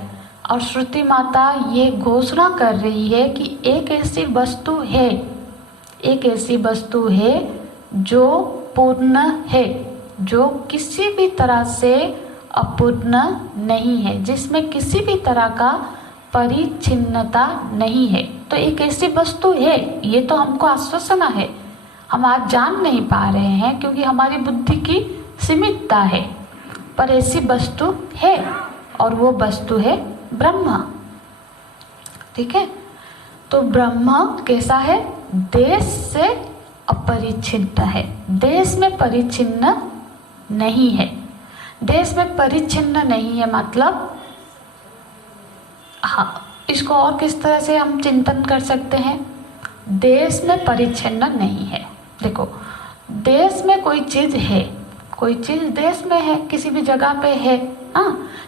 और श्रुति माता ये घोषणा कर रही है कि एक ऐसी वस्तु है, एक ऐसी वस्तु है जो पूर्ण है, जो किसी भी तरह से अपूर्ण नहीं है, जिसमें किसी भी तरह का परिच्छिन्नता नहीं है। तो एक ऐसी वस्तु है, ये तो हमको आश्वासना है। हम आज जान नहीं पा रहे हैं क्योंकि हमारी बुद्धि की सीमितता है, पर ऐसी वस्तु है और वो वस्तु है ब्रह्म। ठीक है, तो ब्रह्म कैसा है? देश से अपरिच्छिन्न है, देश में परिच्छिन्न नहीं है। देश में परिच्छिन्न नहीं है मतलब, इसको और किस तरह से हम चिंतन कर सकते हैं? देश में परिच्छिन्न नहीं है। देखो, देश में कोई चीज़ है, कोई चीज़ देश में है, किसी भी जगह पे है।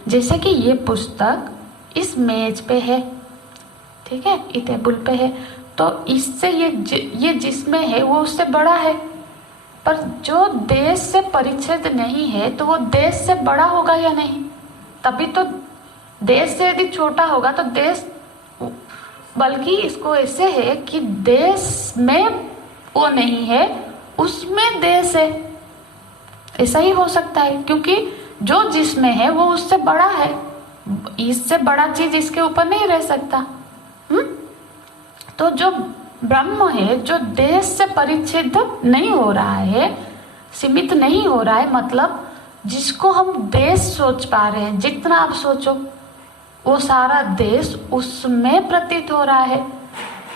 जैसे कि ये पुस्तक इस मेज पे है, ठीक है, ये टेबल पे है, तो इससे ये जिसमें है वो उससे बड़ा है। पर जो देश से परिच्छेद नहीं है तो वो देश से बड़ा होगा या नहीं? तभी तो देश से यदि छोटा होगा तो देश, बल्कि इसको ऐसे है कि देश में वो नहीं है, उसमें देश है, ऐसा ही हो सकता है, क्योंकि जो जिसमें है वो उससे बड़ा है, इससे बड़ा चीज इसके ऊपर नहीं रह सकता। तो जो ब्रह्म है, जो देश से परिच्छेद नहीं हो रहा है, सीमित नहीं हो रहा है, मतलब जिसको हम देश सोच पा रहे हैं, जितना आप सोचो वो सारा देश उसमें प्रतीत हो रहा है,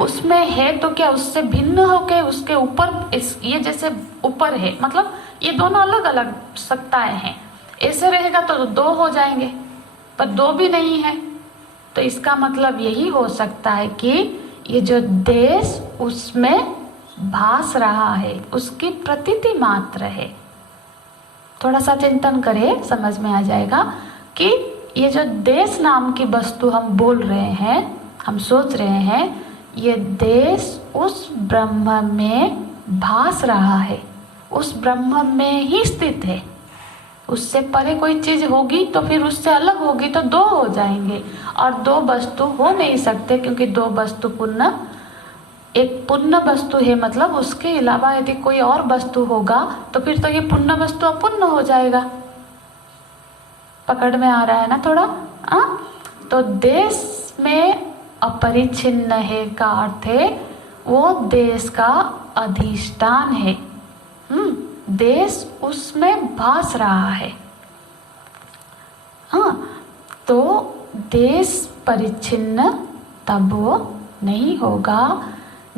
उसमें है तो क्या उससे भिन्न होके उसके ऊपर, ये जैसे ऊपर है, मतलब ये दोनों अलग अलग सत्ताएं हैं, ऐसे रहेगा तो दो हो जाएंगे, पर दो भी नहीं है। तो इसका मतलब यही हो सकता है कि ये जो देश उसमें भास रहा है, उसकी प्रतीति मात्र है। थोड़ा सा चिंतन करें, समझ में आ जाएगा कि ये जो देश नाम की वस्तु हम बोल रहे हैं, हम सोच रहे हैं, ये देश उस ब्रह्म में भास रहा है, उस ब्रह्म में ही स्थित है। उससे परे कोई चीज होगी तो फिर उससे अलग होगी तो दो हो जाएंगे, और दो वस्तु हो नहीं सकते, क्योंकि दो वस्तु पूर्ण, एक पूर्ण वस्तु है, मतलब उसके अलावा यदि कोई और वस्तु होगा तो फिर तो ये पूर्ण वस्तु अपूर्ण हो जाएगा। पकड़ में आ रहा है ना थोड़ा? तो देश में अपरिच्छिन्न है का अर्थ है वो देश का अधिष्ठान है। देश उसमें भास रहा है। तो देश परिच्छिन्न तब वो नहीं होगा,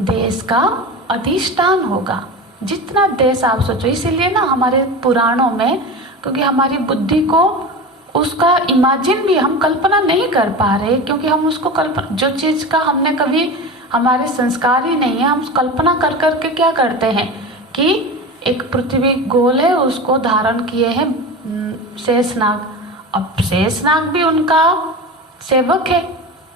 देश का अधिष्ठान होगा। जितना देश आप सोचो, इसीलिए ना हमारे पुराणों में, क्योंकि हमारी बुद्धि को उसका इमेजिन भी हम कल्पना नहीं कर पा रहे, क्योंकि हम उसको कल्पना, जो चीज का हमने कभी, हमारे संस्कार ही नहीं है, हम कल्पना कर करके क्या करते हैं कि एक पृथ्वी गोल है, उसको धारण किए हैं शेषनाग। अब शेषनाग भी उनका सेवक है,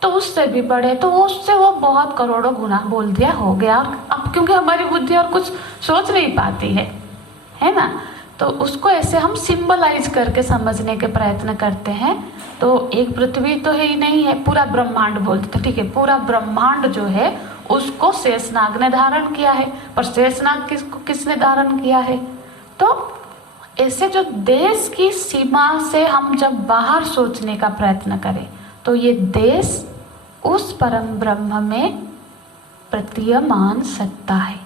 तो उससे भी बड़े, तो उससे वो बहुत करोड़ों गुना बोल दिया, हो गया। और अब क्योंकि हमारी बुद्धि और कुछ सोच नहीं पाती है ना, तो उसको ऐसे हम सिंबलाइज करके समझने के प्रयत्न करते हैं। तो एक पृथ्वी तो है ही नहीं है, पूरा ब्रह्मांड बोलते, तो ठीक है, पूरा ब्रह्मांड जो है उसको शेषनाग ने धारण किया है, पर शेषनाग किसने धारण किया है? तो ऐसे जो देश की सीमा से हम जब बाहर सोचने का प्रयत्न करें, तो ये देश उस परम ब्रह्म में प्रतीयमान सत्ता है।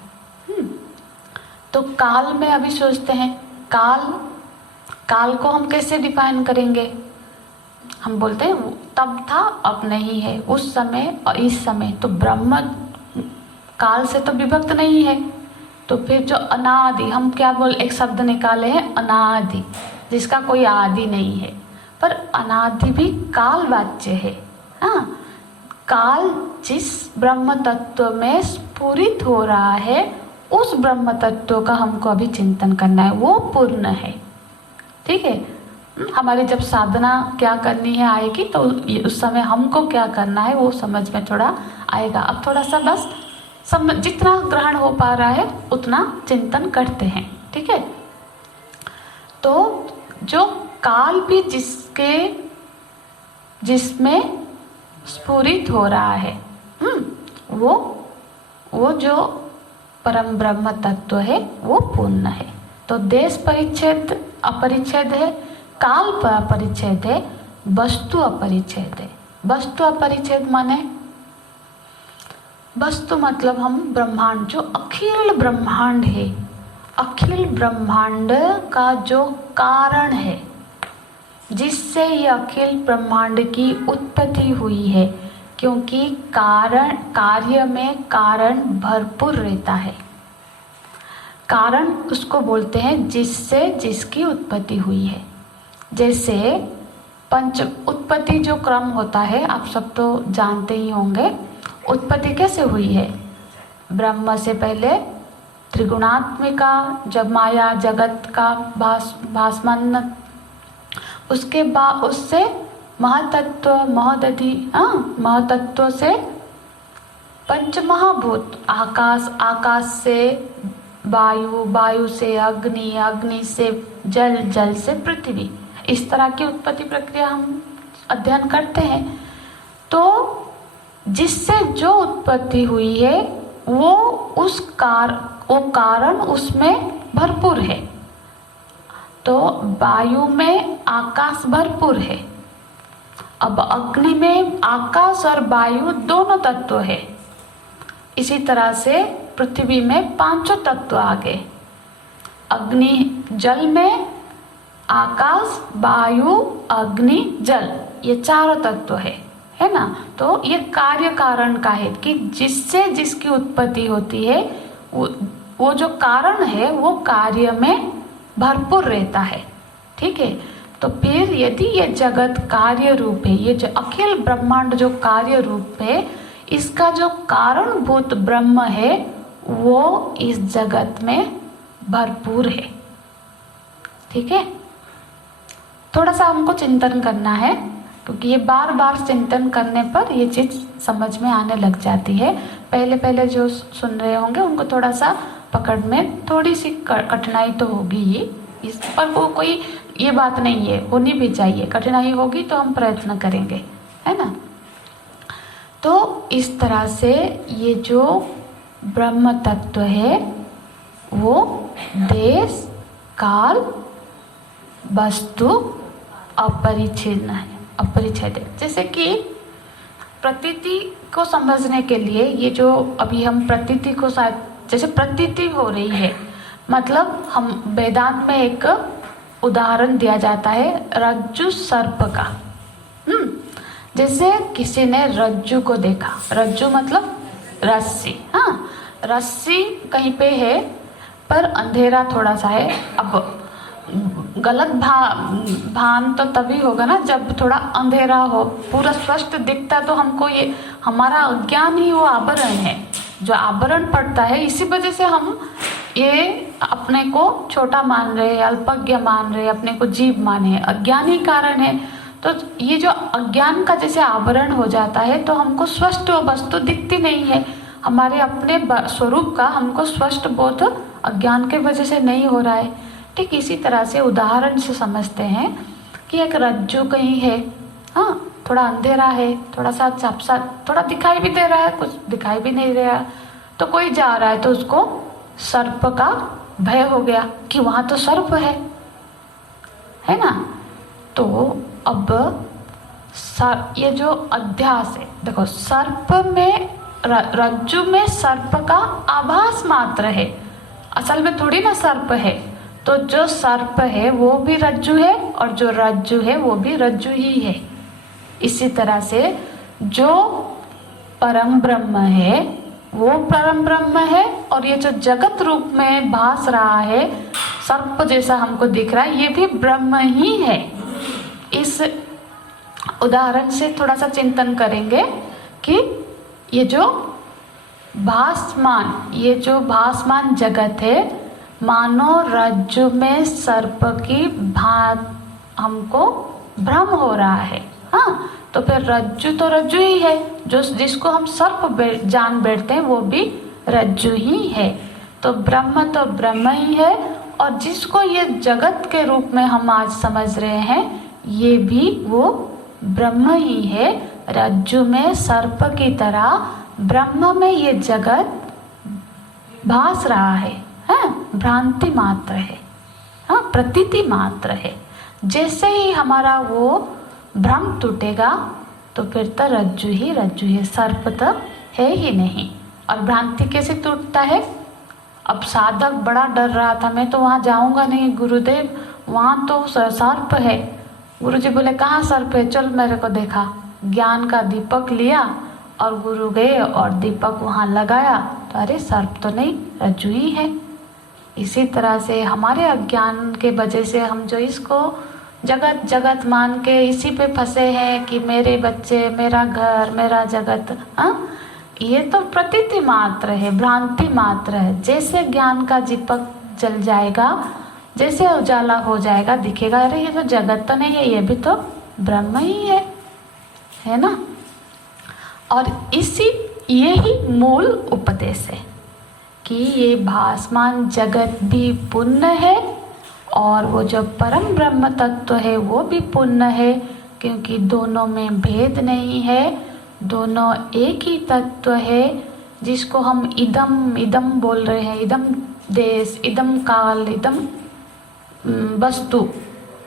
तो काल में अभी सोचते हैं, काल को हम कैसे डिफाइन करेंगे? हम बोलते हैं तब था अब नहीं है, उस समय और इस समय। तो ब्रह्म काल से तो विभक्त नहीं है, तो फिर जो अनादि, हम क्या बोल, एक शब्द निकाले हैं अनादि, जिसका कोई आदि नहीं है, पर अनादि भी काल वाच्य है। काल जिस ब्रह्म तत्व में स्फुरित हो रहा है, उस ब्रह्म तत्व का हमको अभी चिंतन करना है, वो पूर्ण है। ठीक है, हमारी जब साधना क्या करनी है आएगी, तो उस समय हमको क्या करना है वो समझ में थोड़ा आएगा। अब थोड़ा सा बस जितना ग्रहण हो पा रहा है उतना चिंतन करते हैं। ठीक है, तो जो काल भी जिसमें स्फुरित हो रहा है, वो जो परम ब्रह्म तत्व है वो पूर्ण है। तो देश परिच्छेद अपरिच्छेद है, काल पर अपरिच्छेद है, वस्तु अपरिच्छेद है। वस्तु अपरिच्छेद माने, वस्तु मतलब हम ब्रह्मांड, जो अखिल ब्रह्मांड है, अखिल ब्रह्मांड का जो कारण है, जिससे ये अखिल ब्रह्मांड की उत्पत्ति हुई है, क्योंकि कार्य में कारण भरपूर रहता है। कारण उसको बोलते हैं जिससे जिसकी उत्पत्ति हुई है। जैसे उत्पत्ति जो क्रम होता है, आप सब तो जानते ही होंगे। उत्पत्ति कैसे हुई है? ब्रह्म से पहले त्रिगुणात्मिका, जब माया जगत का भासमान, उसके बाद उससे महातत्व, महातत्व से पंच महाभूत, आकाश से वायु, वायु से अग्नि, अग्नि से जल, जल से पृथ्वी, इस तरह की उत्पत्ति प्रक्रिया हम अध्ययन करते हैं। तो जिससे जो उत्पत्ति हुई है वो कारण उसमें भरपूर है। तो वायु में आकाश भरपूर है। अब अग्नि में आकाश और वायु दोनों तत्व है। इसी तरह से पृथ्वी में पांचों तत्व आ गए। अग्नि जल में आकाश, वायु, अग्नि, जल, ये चारों तत्व है ना। तो ये कार्य कारण का है कि जिससे जिसकी उत्पत्ति होती है वो जो कारण है वो कार्य में भरपूर रहता है। ठीक है। तो फिर यदि ये जगत कार्य रूप है, ये जो अखिल ब्रह्मांड जो कार्य रूप है, इसका जो कारणभूत ब्रह्म है वो इस जगत में भरपूर है। ठीक है। थोड़ा सा हमको चिंतन करना है, क्योंकि ये बार बार चिंतन करने पर ये चीज़ समझ में आने लग जाती है। पहले पहले जो सुन रहे होंगे उनको थोड़ा सा पकड़ में थोड़ी सी कठिनाई तो होगी ही, इस पर वो कोई ये बात नहीं है, होनी भी चाहिए। कठिनाई होगी तो हम प्रयत्न करेंगे, है ना। तो इस तरह से ये जो ब्रह्म तत्व है वो देश, काल, वस्तु अपरिच्छिन्न है, अपरिच्छेद है। जैसे कि प्रतीति को समझने के लिए ये जो अभी हम प्रतीति को शायद जैसे प्रतीति हो रही है, मतलब हम वेदांत में एक उदाहरण दिया जाता है रज्जु सर्प का। जैसे किसी ने रज्जु को देखा, रज्जु मतलब रस्सी, हाँ रस्सी कहीं पे है पर अंधेरा थोड़ा सा है। अब गलत भान तो तभी होगा ना जब थोड़ा अंधेरा हो, पूरा स्पष्ट दिखता तो हमको ये हमारा अज्ञान ही वो आवरण है जो आवरण पड़ता है। इसी वजह से हम ये अपने को छोटा मान रहे, अल्पज्ञ मान रहे, अपने को जीव माने, अज्ञान ही कारण है। तो ये जो अज्ञान का जैसे आवरण हो जाता है तो हमको स्पष्ट वस्तु दिखती नहीं है, हमारे अपने स्वरूप का हमको स्पष्ट बोध अज्ञान के वजह से नहीं हो रहा है। ठीक इसी तरह से उदाहरण से समझते हैं कि एक रज्जु कहीं है, हाँ थोड़ा अंधेरा है, थोड़ा सा झपसा, थोड़ा दिखाई भी दे रहा है, कुछ दिखाई भी नहीं दे रहा। तो कोई जा रहा है तो उसको सर्प का भय हो गया कि वहाँ तो सर्प है ना। तो अब ये जो अध्यास है, देखो सर्प में रज्जु में सर्प का आभास मात्र है, असल में थोड़ी ना सर्प है। तो जो सर्प है वो भी रज्जु है और जो रज्जु है वो भी रज्जु ही है। इसी तरह से जो परम ब्रह्म है वो परम ब्रह्म है और ये जो जगत रूप में भास रहा है सर्प जैसा हमको दिख रहा है ये भी ब्रह्म ही है। इस उदाहरण से थोड़ा सा चिंतन करेंगे कि ये जो भासमान जगत है मानो रज्जु में सर्प की भांत हमको भ्रम हो रहा है। हाँ तो फिर रज्जु तो रज्जु ही है, जो जिसको हम सर्प जान बैठते हैं वो भी रज्जु ही है। तो ब्रह्म ही है और जिसको ये जगत के रूप में हम आज समझ रहे हैं ये भी वो ब्रह्म ही है। रज्जु में सर्प की तरह ब्रह्म में ये जगत भास रहा है, भ्रांति मात्र है, हाँ प्रतीति मात्र है। जैसे ही हमारा वो भ्रम टूटेगा तो फिर तो रज्जु ही, सर्प तो है ही नहीं। और भ्रांति कैसे टूटता है? अब साधक बड़ा डर रहा था, मैं तो वहाँ जाऊँगा नहीं गुरुदेव, वहाँ तो सर्प है। गुरुजी बोले कहाँ सर्प है, चल मेरे को देखा। ज्ञान का दीपक लिया और गुरु गए और दीपक वहाँ लगाया तो अरे सर्प तो नहीं, रज्जु ही है। इसी तरह से हमारे अज्ञान के वजह से हम जो इसको जगत मान के इसी पे फंसे हैं कि मेरे बच्चे, मेरा घर, मेरा जगत, ये तो प्रतीति मात्र है, भ्रांति मात्र है। जैसे ज्ञान का दीपक जल जाएगा, जैसे उजाला हो जाएगा, दिखेगा अरे ये तो जगत तो नहीं है, ये भी तो ब्रह्म ही है ना। और यही मूल उपदेश है कि ये भासमान जगत भी पुण्य है और वो जो परम ब्रह्म तत्व है वो भी पूर्ण है, क्योंकि दोनों में भेद नहीं है, दोनों एक ही तत्व है, जिसको हम इदम इदम बोल रहे हैं, इदम देश, इदम काल, इदम वस्तु,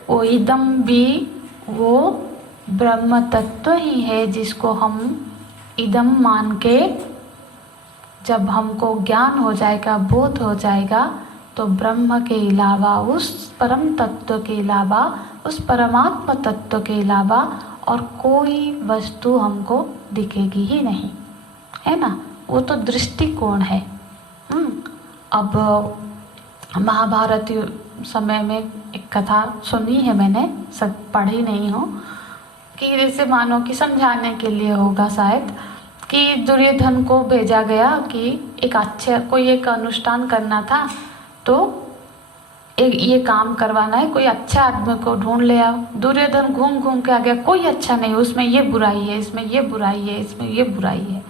वो इदम भी वो ब्रह्म तत्व ही है, जिसको हम इदम मान के जब हमको ज्ञान हो जाएगा, बोध हो जाएगा, तो ब्रह्म के अलावा, उस परम तत्व के अलावा, उस परमात्मा तत्व के अलावा और कोई वस्तु हमको दिखेगी ही नहीं, है ना। वो तो दृष्टिकोण है। अब महाभारत समय में एक कथा सुनी है मैंने, सब पढ़ी नहीं हो, कि जैसे मानो कि समझाने के लिए होगा शायद, कि दुर्योधन को भेजा गया कि एक अच्छा कोई एक अनुष्ठान करना था, तो एक ये काम करवाना है, कोई अच्छा आदमी को ढूंढ ले आओ। दुर्योधन घूम घूम के आ गया, कोई अच्छा नहीं, उसमें ये बुराई है, इसमें ये बुराई है, इसमें ये बुराई है।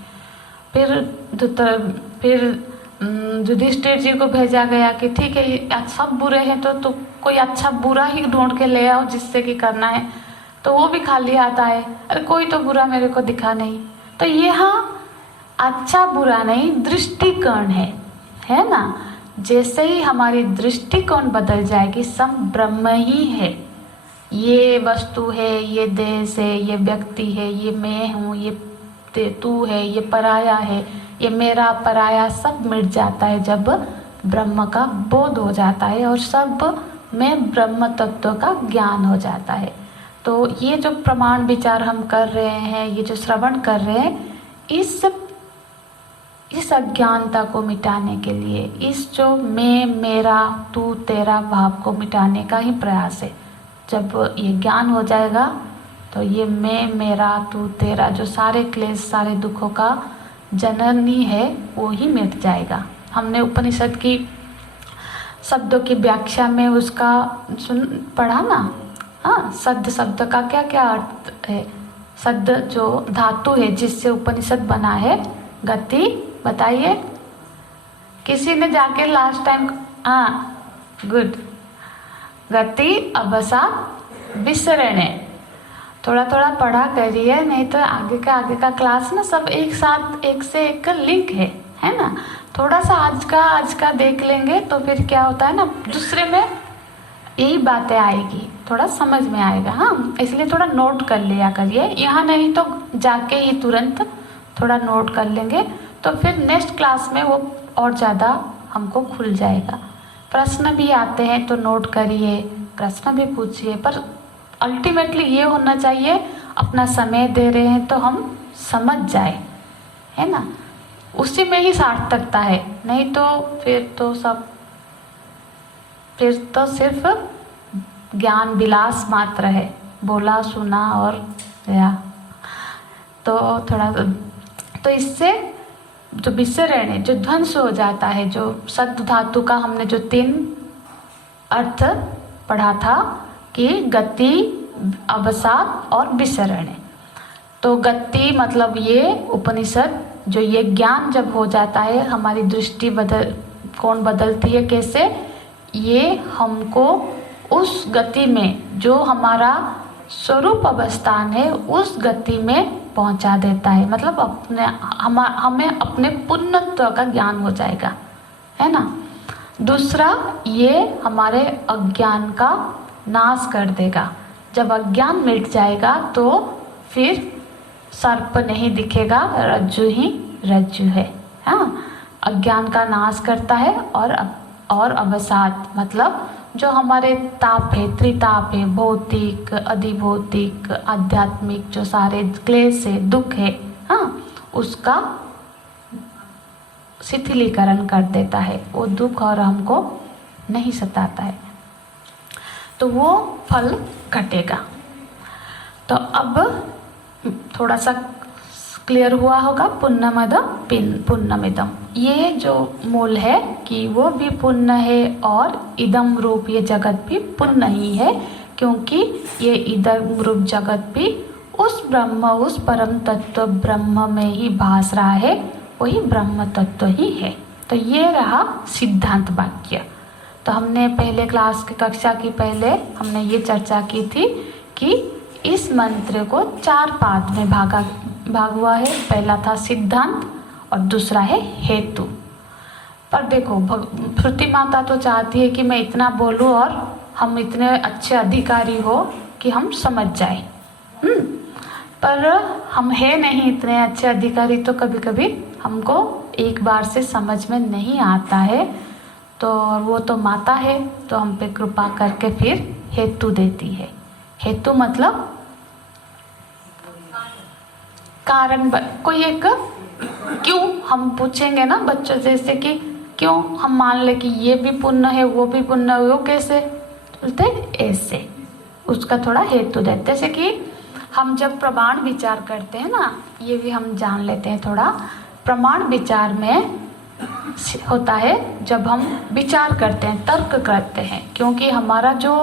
फिर युधिष्ठिर जी को भेजा गया कि ठीक है, सब बुरे हैं तो कोई अच्छा बुरा ही ढूंढ के ले आओ जिससे कि करना है। तो वो भी खाली आता है, अरे कोई तो बुरा मेरे को दिखा नहीं। तो यहाँ अच्छा बुरा नहीं, दृष्टिकोण है ना। जैसे ही हमारी दृष्टिकोण बदल जाएगी, सब ब्रह्म ही है, ये वस्तु है, ये देश है, ये व्यक्ति है, ये मैं हूँ, ये तू है, ये पराया है, ये मेरा पराया सब मिट जाता है जब ब्रह्म का बोध हो जाता है और सब में ब्रह्म तत्व का ज्ञान हो जाता है। तो ये जो प्रमाण विचार हम कर रहे हैं, ये जो श्रवण कर रहे हैं, इस अज्ञानता को मिटाने के लिए, इस जो मैं मेरा तू तेरा भाव को मिटाने का ही प्रयास है। जब ये ज्ञान हो जाएगा तो ये मैं मेरा तू तेरा जो सारे क्लेश, सारे दुखों का जननी है, वो ही मिट जाएगा। हमने उपनिषद की शब्दों की व्याख्या में उसका पढ़ा ना। हाँ, सद्ध शब्द का क्या क्या अर्थ है? सद्ध जो धातु है जिससे उपनिषद बना है, गति बताइए, किसी ने जाके लास्ट टाइम, हाँ गुड, गति अवसाद विसरणे। थोड़ा थोड़ा पढ़ा करिए, नहीं तो आगे का क्लास ना सब एक साथ एक से एक लिंक है ना। थोड़ा सा आज का देख लेंगे तो फिर क्या होता है ना, दूसरे में यही बातें आएगी, थोड़ा समझ में आएगा। हाँ, इसलिए थोड़ा नोट कर लिया करिए, यहाँ नहीं तो जाके ही तुरंत थोड़ा नोट कर लेंगे, तो फिर नेक्स्ट क्लास में वो और ज़्यादा हमको खुल जाएगा। प्रश्न भी आते हैं तो नोट करिए, प्रश्न भी पूछिए, पर अल्टीमेटली ये होना चाहिए, अपना समय दे रहे हैं तो हम समझ जाए, है ना, उसी में ही सार्थकता है। नहीं तो फिर तो सिर्फ ज्ञान विलास मात्र है, बोला सुना और गया। तो थोड़ा तो इससे जो विसरण है, जो ध्वंस हो जाता है, जो सद्ध धातु का हमने जो 3 अर्थ पढ़ा था कि गति, अवसाद और विसरण। तो गति मतलब ये उपनिषद, जो ये ज्ञान जब हो जाता है, हमारी दृष्टि कौन बदलती है, कैसे ये हमको उस गति में जो हमारा स्वरूप अवस्थान है, उस गति में पहुंचा देता है। मतलब हमें अपने पूर्णत्व का ज्ञान हो जाएगा, है ना। दूसरा, ये हमारे अज्ञान का नाश कर देगा। जब अज्ञान मिट जाएगा तो फिर सर्प नहीं दिखेगा, रज्जु ही रज्जु है। हाँ, अज्ञान का नाश करता है। और अवसाद मतलब जो हमारे ताप है, त्रिताप है, भौतिक, अधिभौतिक, आध्यात्मिक, जो सारे क्लेश है, दुख है, हाँ, उसका शिथिलीकरण कर देता है। वो दुख और हमको नहीं सताता है, तो वो फल घटेगा। तो अब थोड़ा सा क्लियर हुआ होगा, पुण्यमिदम, ये जो मूल है कि वो भी पुण्य है और इदम रूप ये जगत भी पुण्य ही है, क्योंकि ये इदम रूप जगत भी उस ब्रह्म, उस परम तत्व ब्रह्म में ही भास रहा है, वही ब्रह्म तत्व ही है। तो ये रहा सिद्धांत वाक्य। तो हमने पहले क्लास की कक्षा की पहले हमने ये चर्चा की थी कि इस मंत्र को 4 पार्ट में भाग हुआ है। पहला था सिद्धांत और दूसरा है हेतु। पर देखो श्रुति माता तो चाहती है कि मैं इतना बोलूं और हम इतने अच्छे अधिकारी हो कि हम समझ जाए, पर हम है नहीं इतने अच्छे अधिकारी, तो कभी कभी हमको एक बार से समझ में नहीं आता है। तो वो तो माता है, तो हम पे कृपा करके फिर हेतु देती है। हेतु मतलब कारण। कोई एक क्यों हम पूछेंगे ना बच्चों जैसे कि क्यों हम मान ले कि ये भी पुण्य है वो भी पुण्य है, वो कैसे बोलते ऐसे, उसका थोड़ा हेतु देते। जैसे कि हम जब प्रमाण विचार करते हैं ना, ये भी हम जान लेते हैं थोड़ा। प्रमाण विचार में होता है जब हम विचार करते हैं, तर्क करते हैं, क्योंकि हमारा जो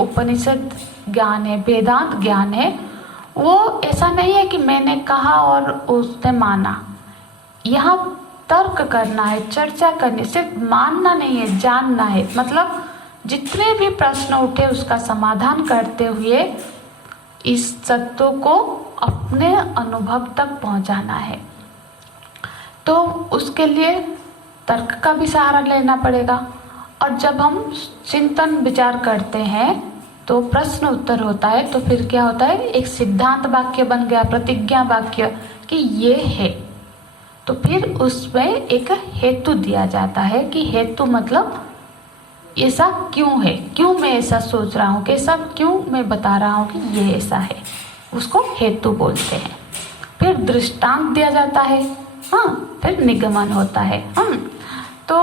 उपनिषद ज्ञान है, वेदांत ज्ञान है, वो ऐसा नहीं है कि मैंने कहा और उसने माना। यहाँ तर्क करना है, चर्चा करनी, सिर्फ मानना नहीं है, जानना है। मतलब जितने भी प्रश्न उठे उसका समाधान करते हुए इस तत्व को अपने अनुभव तक पहुंचाना है। तो उसके लिए तर्क का भी सहारा लेना पड़ेगा। और जब हम चिंतन विचार करते हैं तो प्रश्न उत्तर होता है, तो फिर क्या होता है, एक सिद्धांत वाक्य बन गया, प्रतिज्ञा वाक्य कि ये है। तो फिर उसमें एक हेतु दिया जाता है कि हेतु मतलब ऐसा क्यों है, क्यों मैं ऐसा सोच रहा हूँ, कैसा क्यों मैं बता रहा हूँ कि ये ऐसा है, उसको हेतु बोलते हैं। फिर दृष्टांत दिया जाता है, फिर निगमन होता है। तो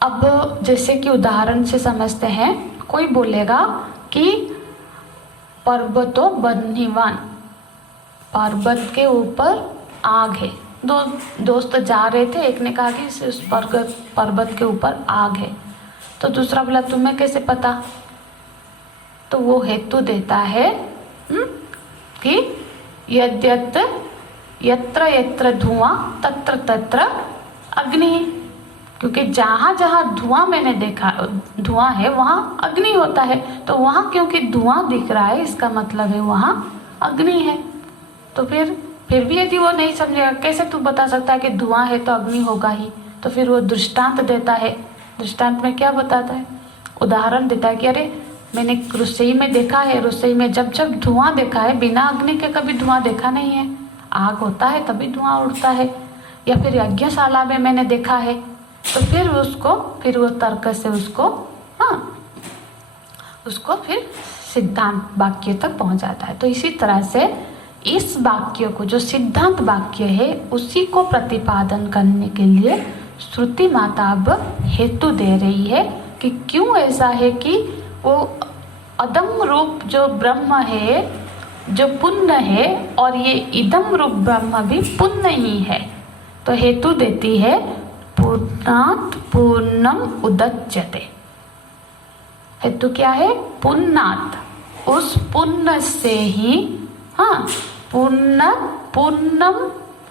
अब जैसे कि उदाहरण से समझते हैं, कोई बोलेगा कि पर्वतो बन्हीवान, पर्वत के ऊपर आग है। दो दोस्त जा रहे थे, एक ने कहा कि उस पर्वत के ऊपर आग है, तो दूसरा बोला तुम्हें कैसे पता। तो वो हेतु देता है कि यद्यत यत्र यत्र धुआं तत्र तत्र अग्नि, क्योंकि जहाँ जहाँ धुआं मैंने देखा, धुआं है वहाँ अग्नि होता है। तो वहाँ क्योंकि धुआं दिख रहा है, इसका मतलब है वहाँ अग्नि है। तो फिर भी यदि वो नहीं समझेगा, कैसे तू बता सकता है कि धुआं है तो अग्नि होगा ही। तो फिर वो दृष्टांत देता है। दृष्टांत में क्या बताता है, उदाहरण देता है कि अरे मैंने रसोई में देखा है, रसोई में जब जब धुआं देखा है, बिना अग्नि के कभी धुआं देखा नहीं है। आग होता है तभी धुआं उड़ता है। या फिर यज्ञशाला में मैंने देखा है, तो फिर वो तर्क से उसको फिर सिद्धांत वाक्य तक पहुंच जाता है। तो इसी तरह से इस वाक्य को, जो सिद्धांत वाक्य है, उसी को प्रतिपादन करने के लिए श्रुति माता अब हेतु दे रही है कि क्यों ऐसा है कि वो अदम रूप जो ब्रह्म है, जो पुण्य है, और ये इदम रूप ब्रह्म भी पुण्य ही है। तो हेतु देती है पुण्यात् पूर्णम उदच्यते। हेतु क्या है, पुण्यात्, उस पुण्य से ही पूर्णम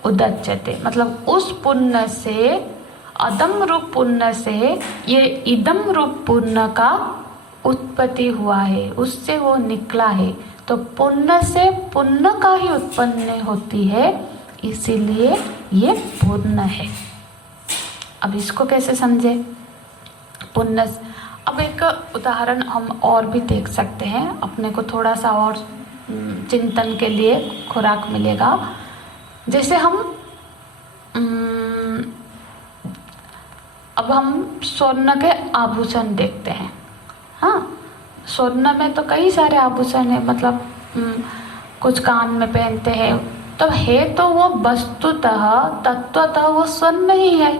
उदच्यते, मतलब उस पुण्य से, अदम रूप पुण्य से ये इदम रूप पुण्य का उत्पत्ति हुआ है, उससे वो निकला है। तो पुण्य से पुण्य का ही उत्पन्न होती है, इसीलिए ये पुण्य है। अब इसको कैसे समझे पुण्य। अब एक उदाहरण हम और भी देख सकते हैं, अपने को थोड़ा सा और चिंतन के लिए खुराक मिलेगा। जैसे अब हम स्वर्ण के आभूषण देखते हैं। स्वर्ण में तो कई सारे आभूषण है, मतलब कुछ कान में पहनते हैं, तो है तो वो वस्तुतः तत्वतः वो स्वर्ण ही है।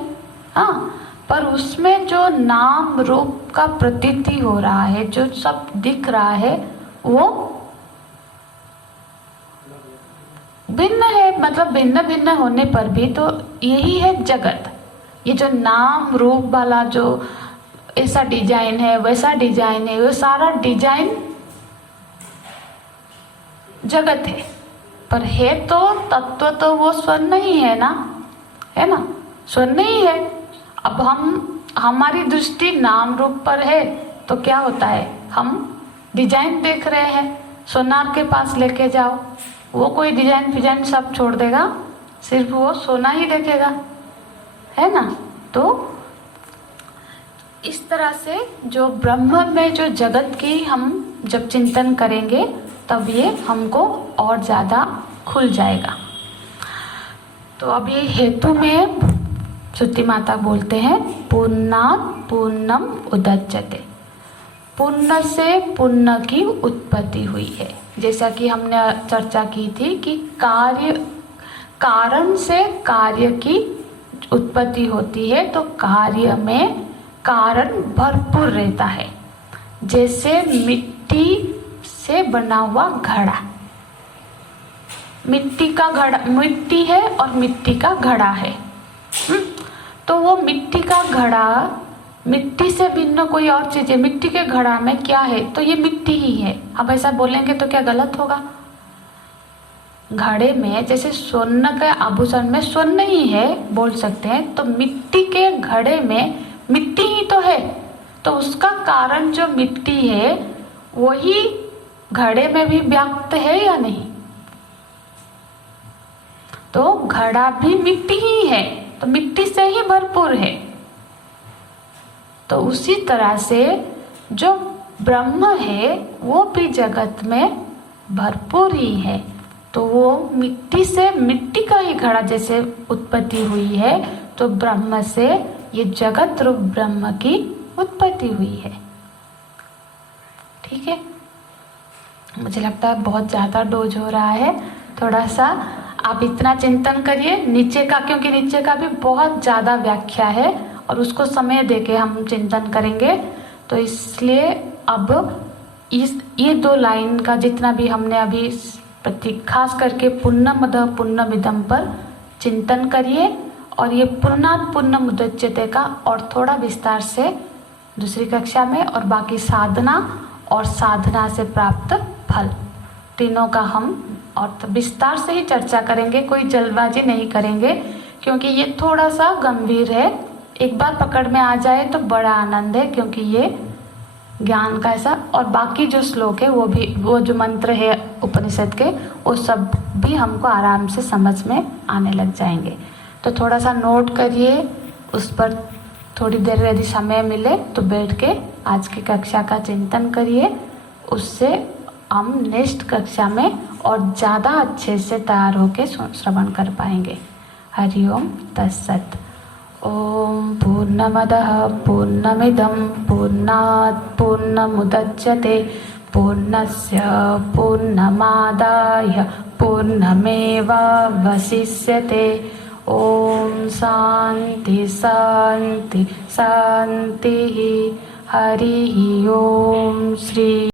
पर उसमें जो नाम रूप का प्रतीति हो रहा है, जो सब दिख रहा है, वो भिन्न है। मतलब भिन्न भिन्न होने पर भी तो यही है जगत। ये जो नाम रूप वाला जो ऐसा डिजाइन है, वैसा डिजाइन है, वो सारा डिजाइन जगत है। पर है तो तत्व तो वो स्वर्ण ही है ना, है ना, स्वर्ण ही है। अब हम हमारी दृष्टि नाम रूप पर है तो क्या होता है, हम डिजाइन देख रहे हैं। सोनार के पास लेके जाओ, वो कोई डिजाइन फिजाइन सब छोड़ देगा, सिर्फ वो सोना ही देखेगा, है ना। तो इस तरह से जो ब्रह्म में जो जगत की हम जब चिंतन करेंगे तब ये हमको और ज़्यादा खुल जाएगा। तो अब ये हेतु में श्रुति माता बोलते हैं पुण्णात् पुण्यम उदच्यते, पुण्य से पुण्य की उत्पत्ति हुई है। जैसा कि हमने चर्चा की थी कि कारण से कार्य की उत्पत्ति होती है, तो कार्य में कारण भरपूर रहता है। जैसे मिट्टी से बना हुआ घड़ा, मिट्टी है और मिट्टी का घड़ा है। तो वो मिट्टी का घड़ा, मिट्टी से भिन्न कोई और चीज है। मिट्टी के घड़ा में क्या है, तो ये मिट्टी ही है। अब ऐसा बोलेंगे तो क्या गलत होगा। घड़े में जैसे स्वर्ण के आभूषण में स्वर्ण ही है बोल सकते हैं, तो मिट्टी के घड़े में मिट्टी ही तो है। तो उसका कारण जो मिट्टी है वही घड़े में भी व्याप्त है या नहीं। तो घड़ा भी मिट्टी ही है, तो मिट्टी से ही भरपूर है। तो उसी तरह से जो ब्रह्म है वो भी जगत में भरपूर ही है। तो वो मिट्टी से, मिट्टी का ही घड़ा जैसे उत्पत्ति हुई है, तो ब्रह्म से ये जगत रूप ब्रह्म की उत्पत्ति हुई है। ठीक है, मुझे लगता है बहुत ज़्यादा डोज हो रहा है। थोड़ा सा आप इतना चिंतन करिए नीचे का, क्योंकि नीचे का भी बहुत ज़्यादा व्याख्या है और उसको समय देके हम चिंतन करेंगे। तो इसलिए अब ये 2 लाइन का जितना भी हमने अभी प्रतीक, खास करके पुण्यमदः पुण्यमिदं पर चिंतन करिए, और ये पुण्णात् पुण्यम उदच्यते का और थोड़ा विस्तार से दूसरी कक्षा में, और बाकी साधना और साधना से प्राप्त फल, तीनों का हम और विस्तार से ही चर्चा करेंगे। कोई जल्दबाजी नहीं करेंगे, क्योंकि ये थोड़ा सा गंभीर है। एक बार पकड़ में आ जाए तो बड़ा आनंद है, क्योंकि ये ज्ञान का ऐसा, और बाकी जो श्लोक है वो भी, वो जो मंत्र है उपनिषद के, वो सब भी हमको आराम से समझ में आने लग जाएंगे। तो थोड़ा सा नोट करिए, उस पर थोड़ी देर यदि समय मिले तो बैठ के आज की कक्षा का चिंतन करिए। उससे हम नेक्स्ट कक्षा में और ज़्यादा अच्छे से तैयार होके श्रवण कर पाएंगे। हरि ओम तत्सत। ओम पूर्णमदः पूर्णमिदं पूर्णात् पूर्णमुदच्यते पूर्णस्य पूर्णमादाय पूर्णमेवावशिष्यते। ओम शांति शांति शांति। हरि ओम श्री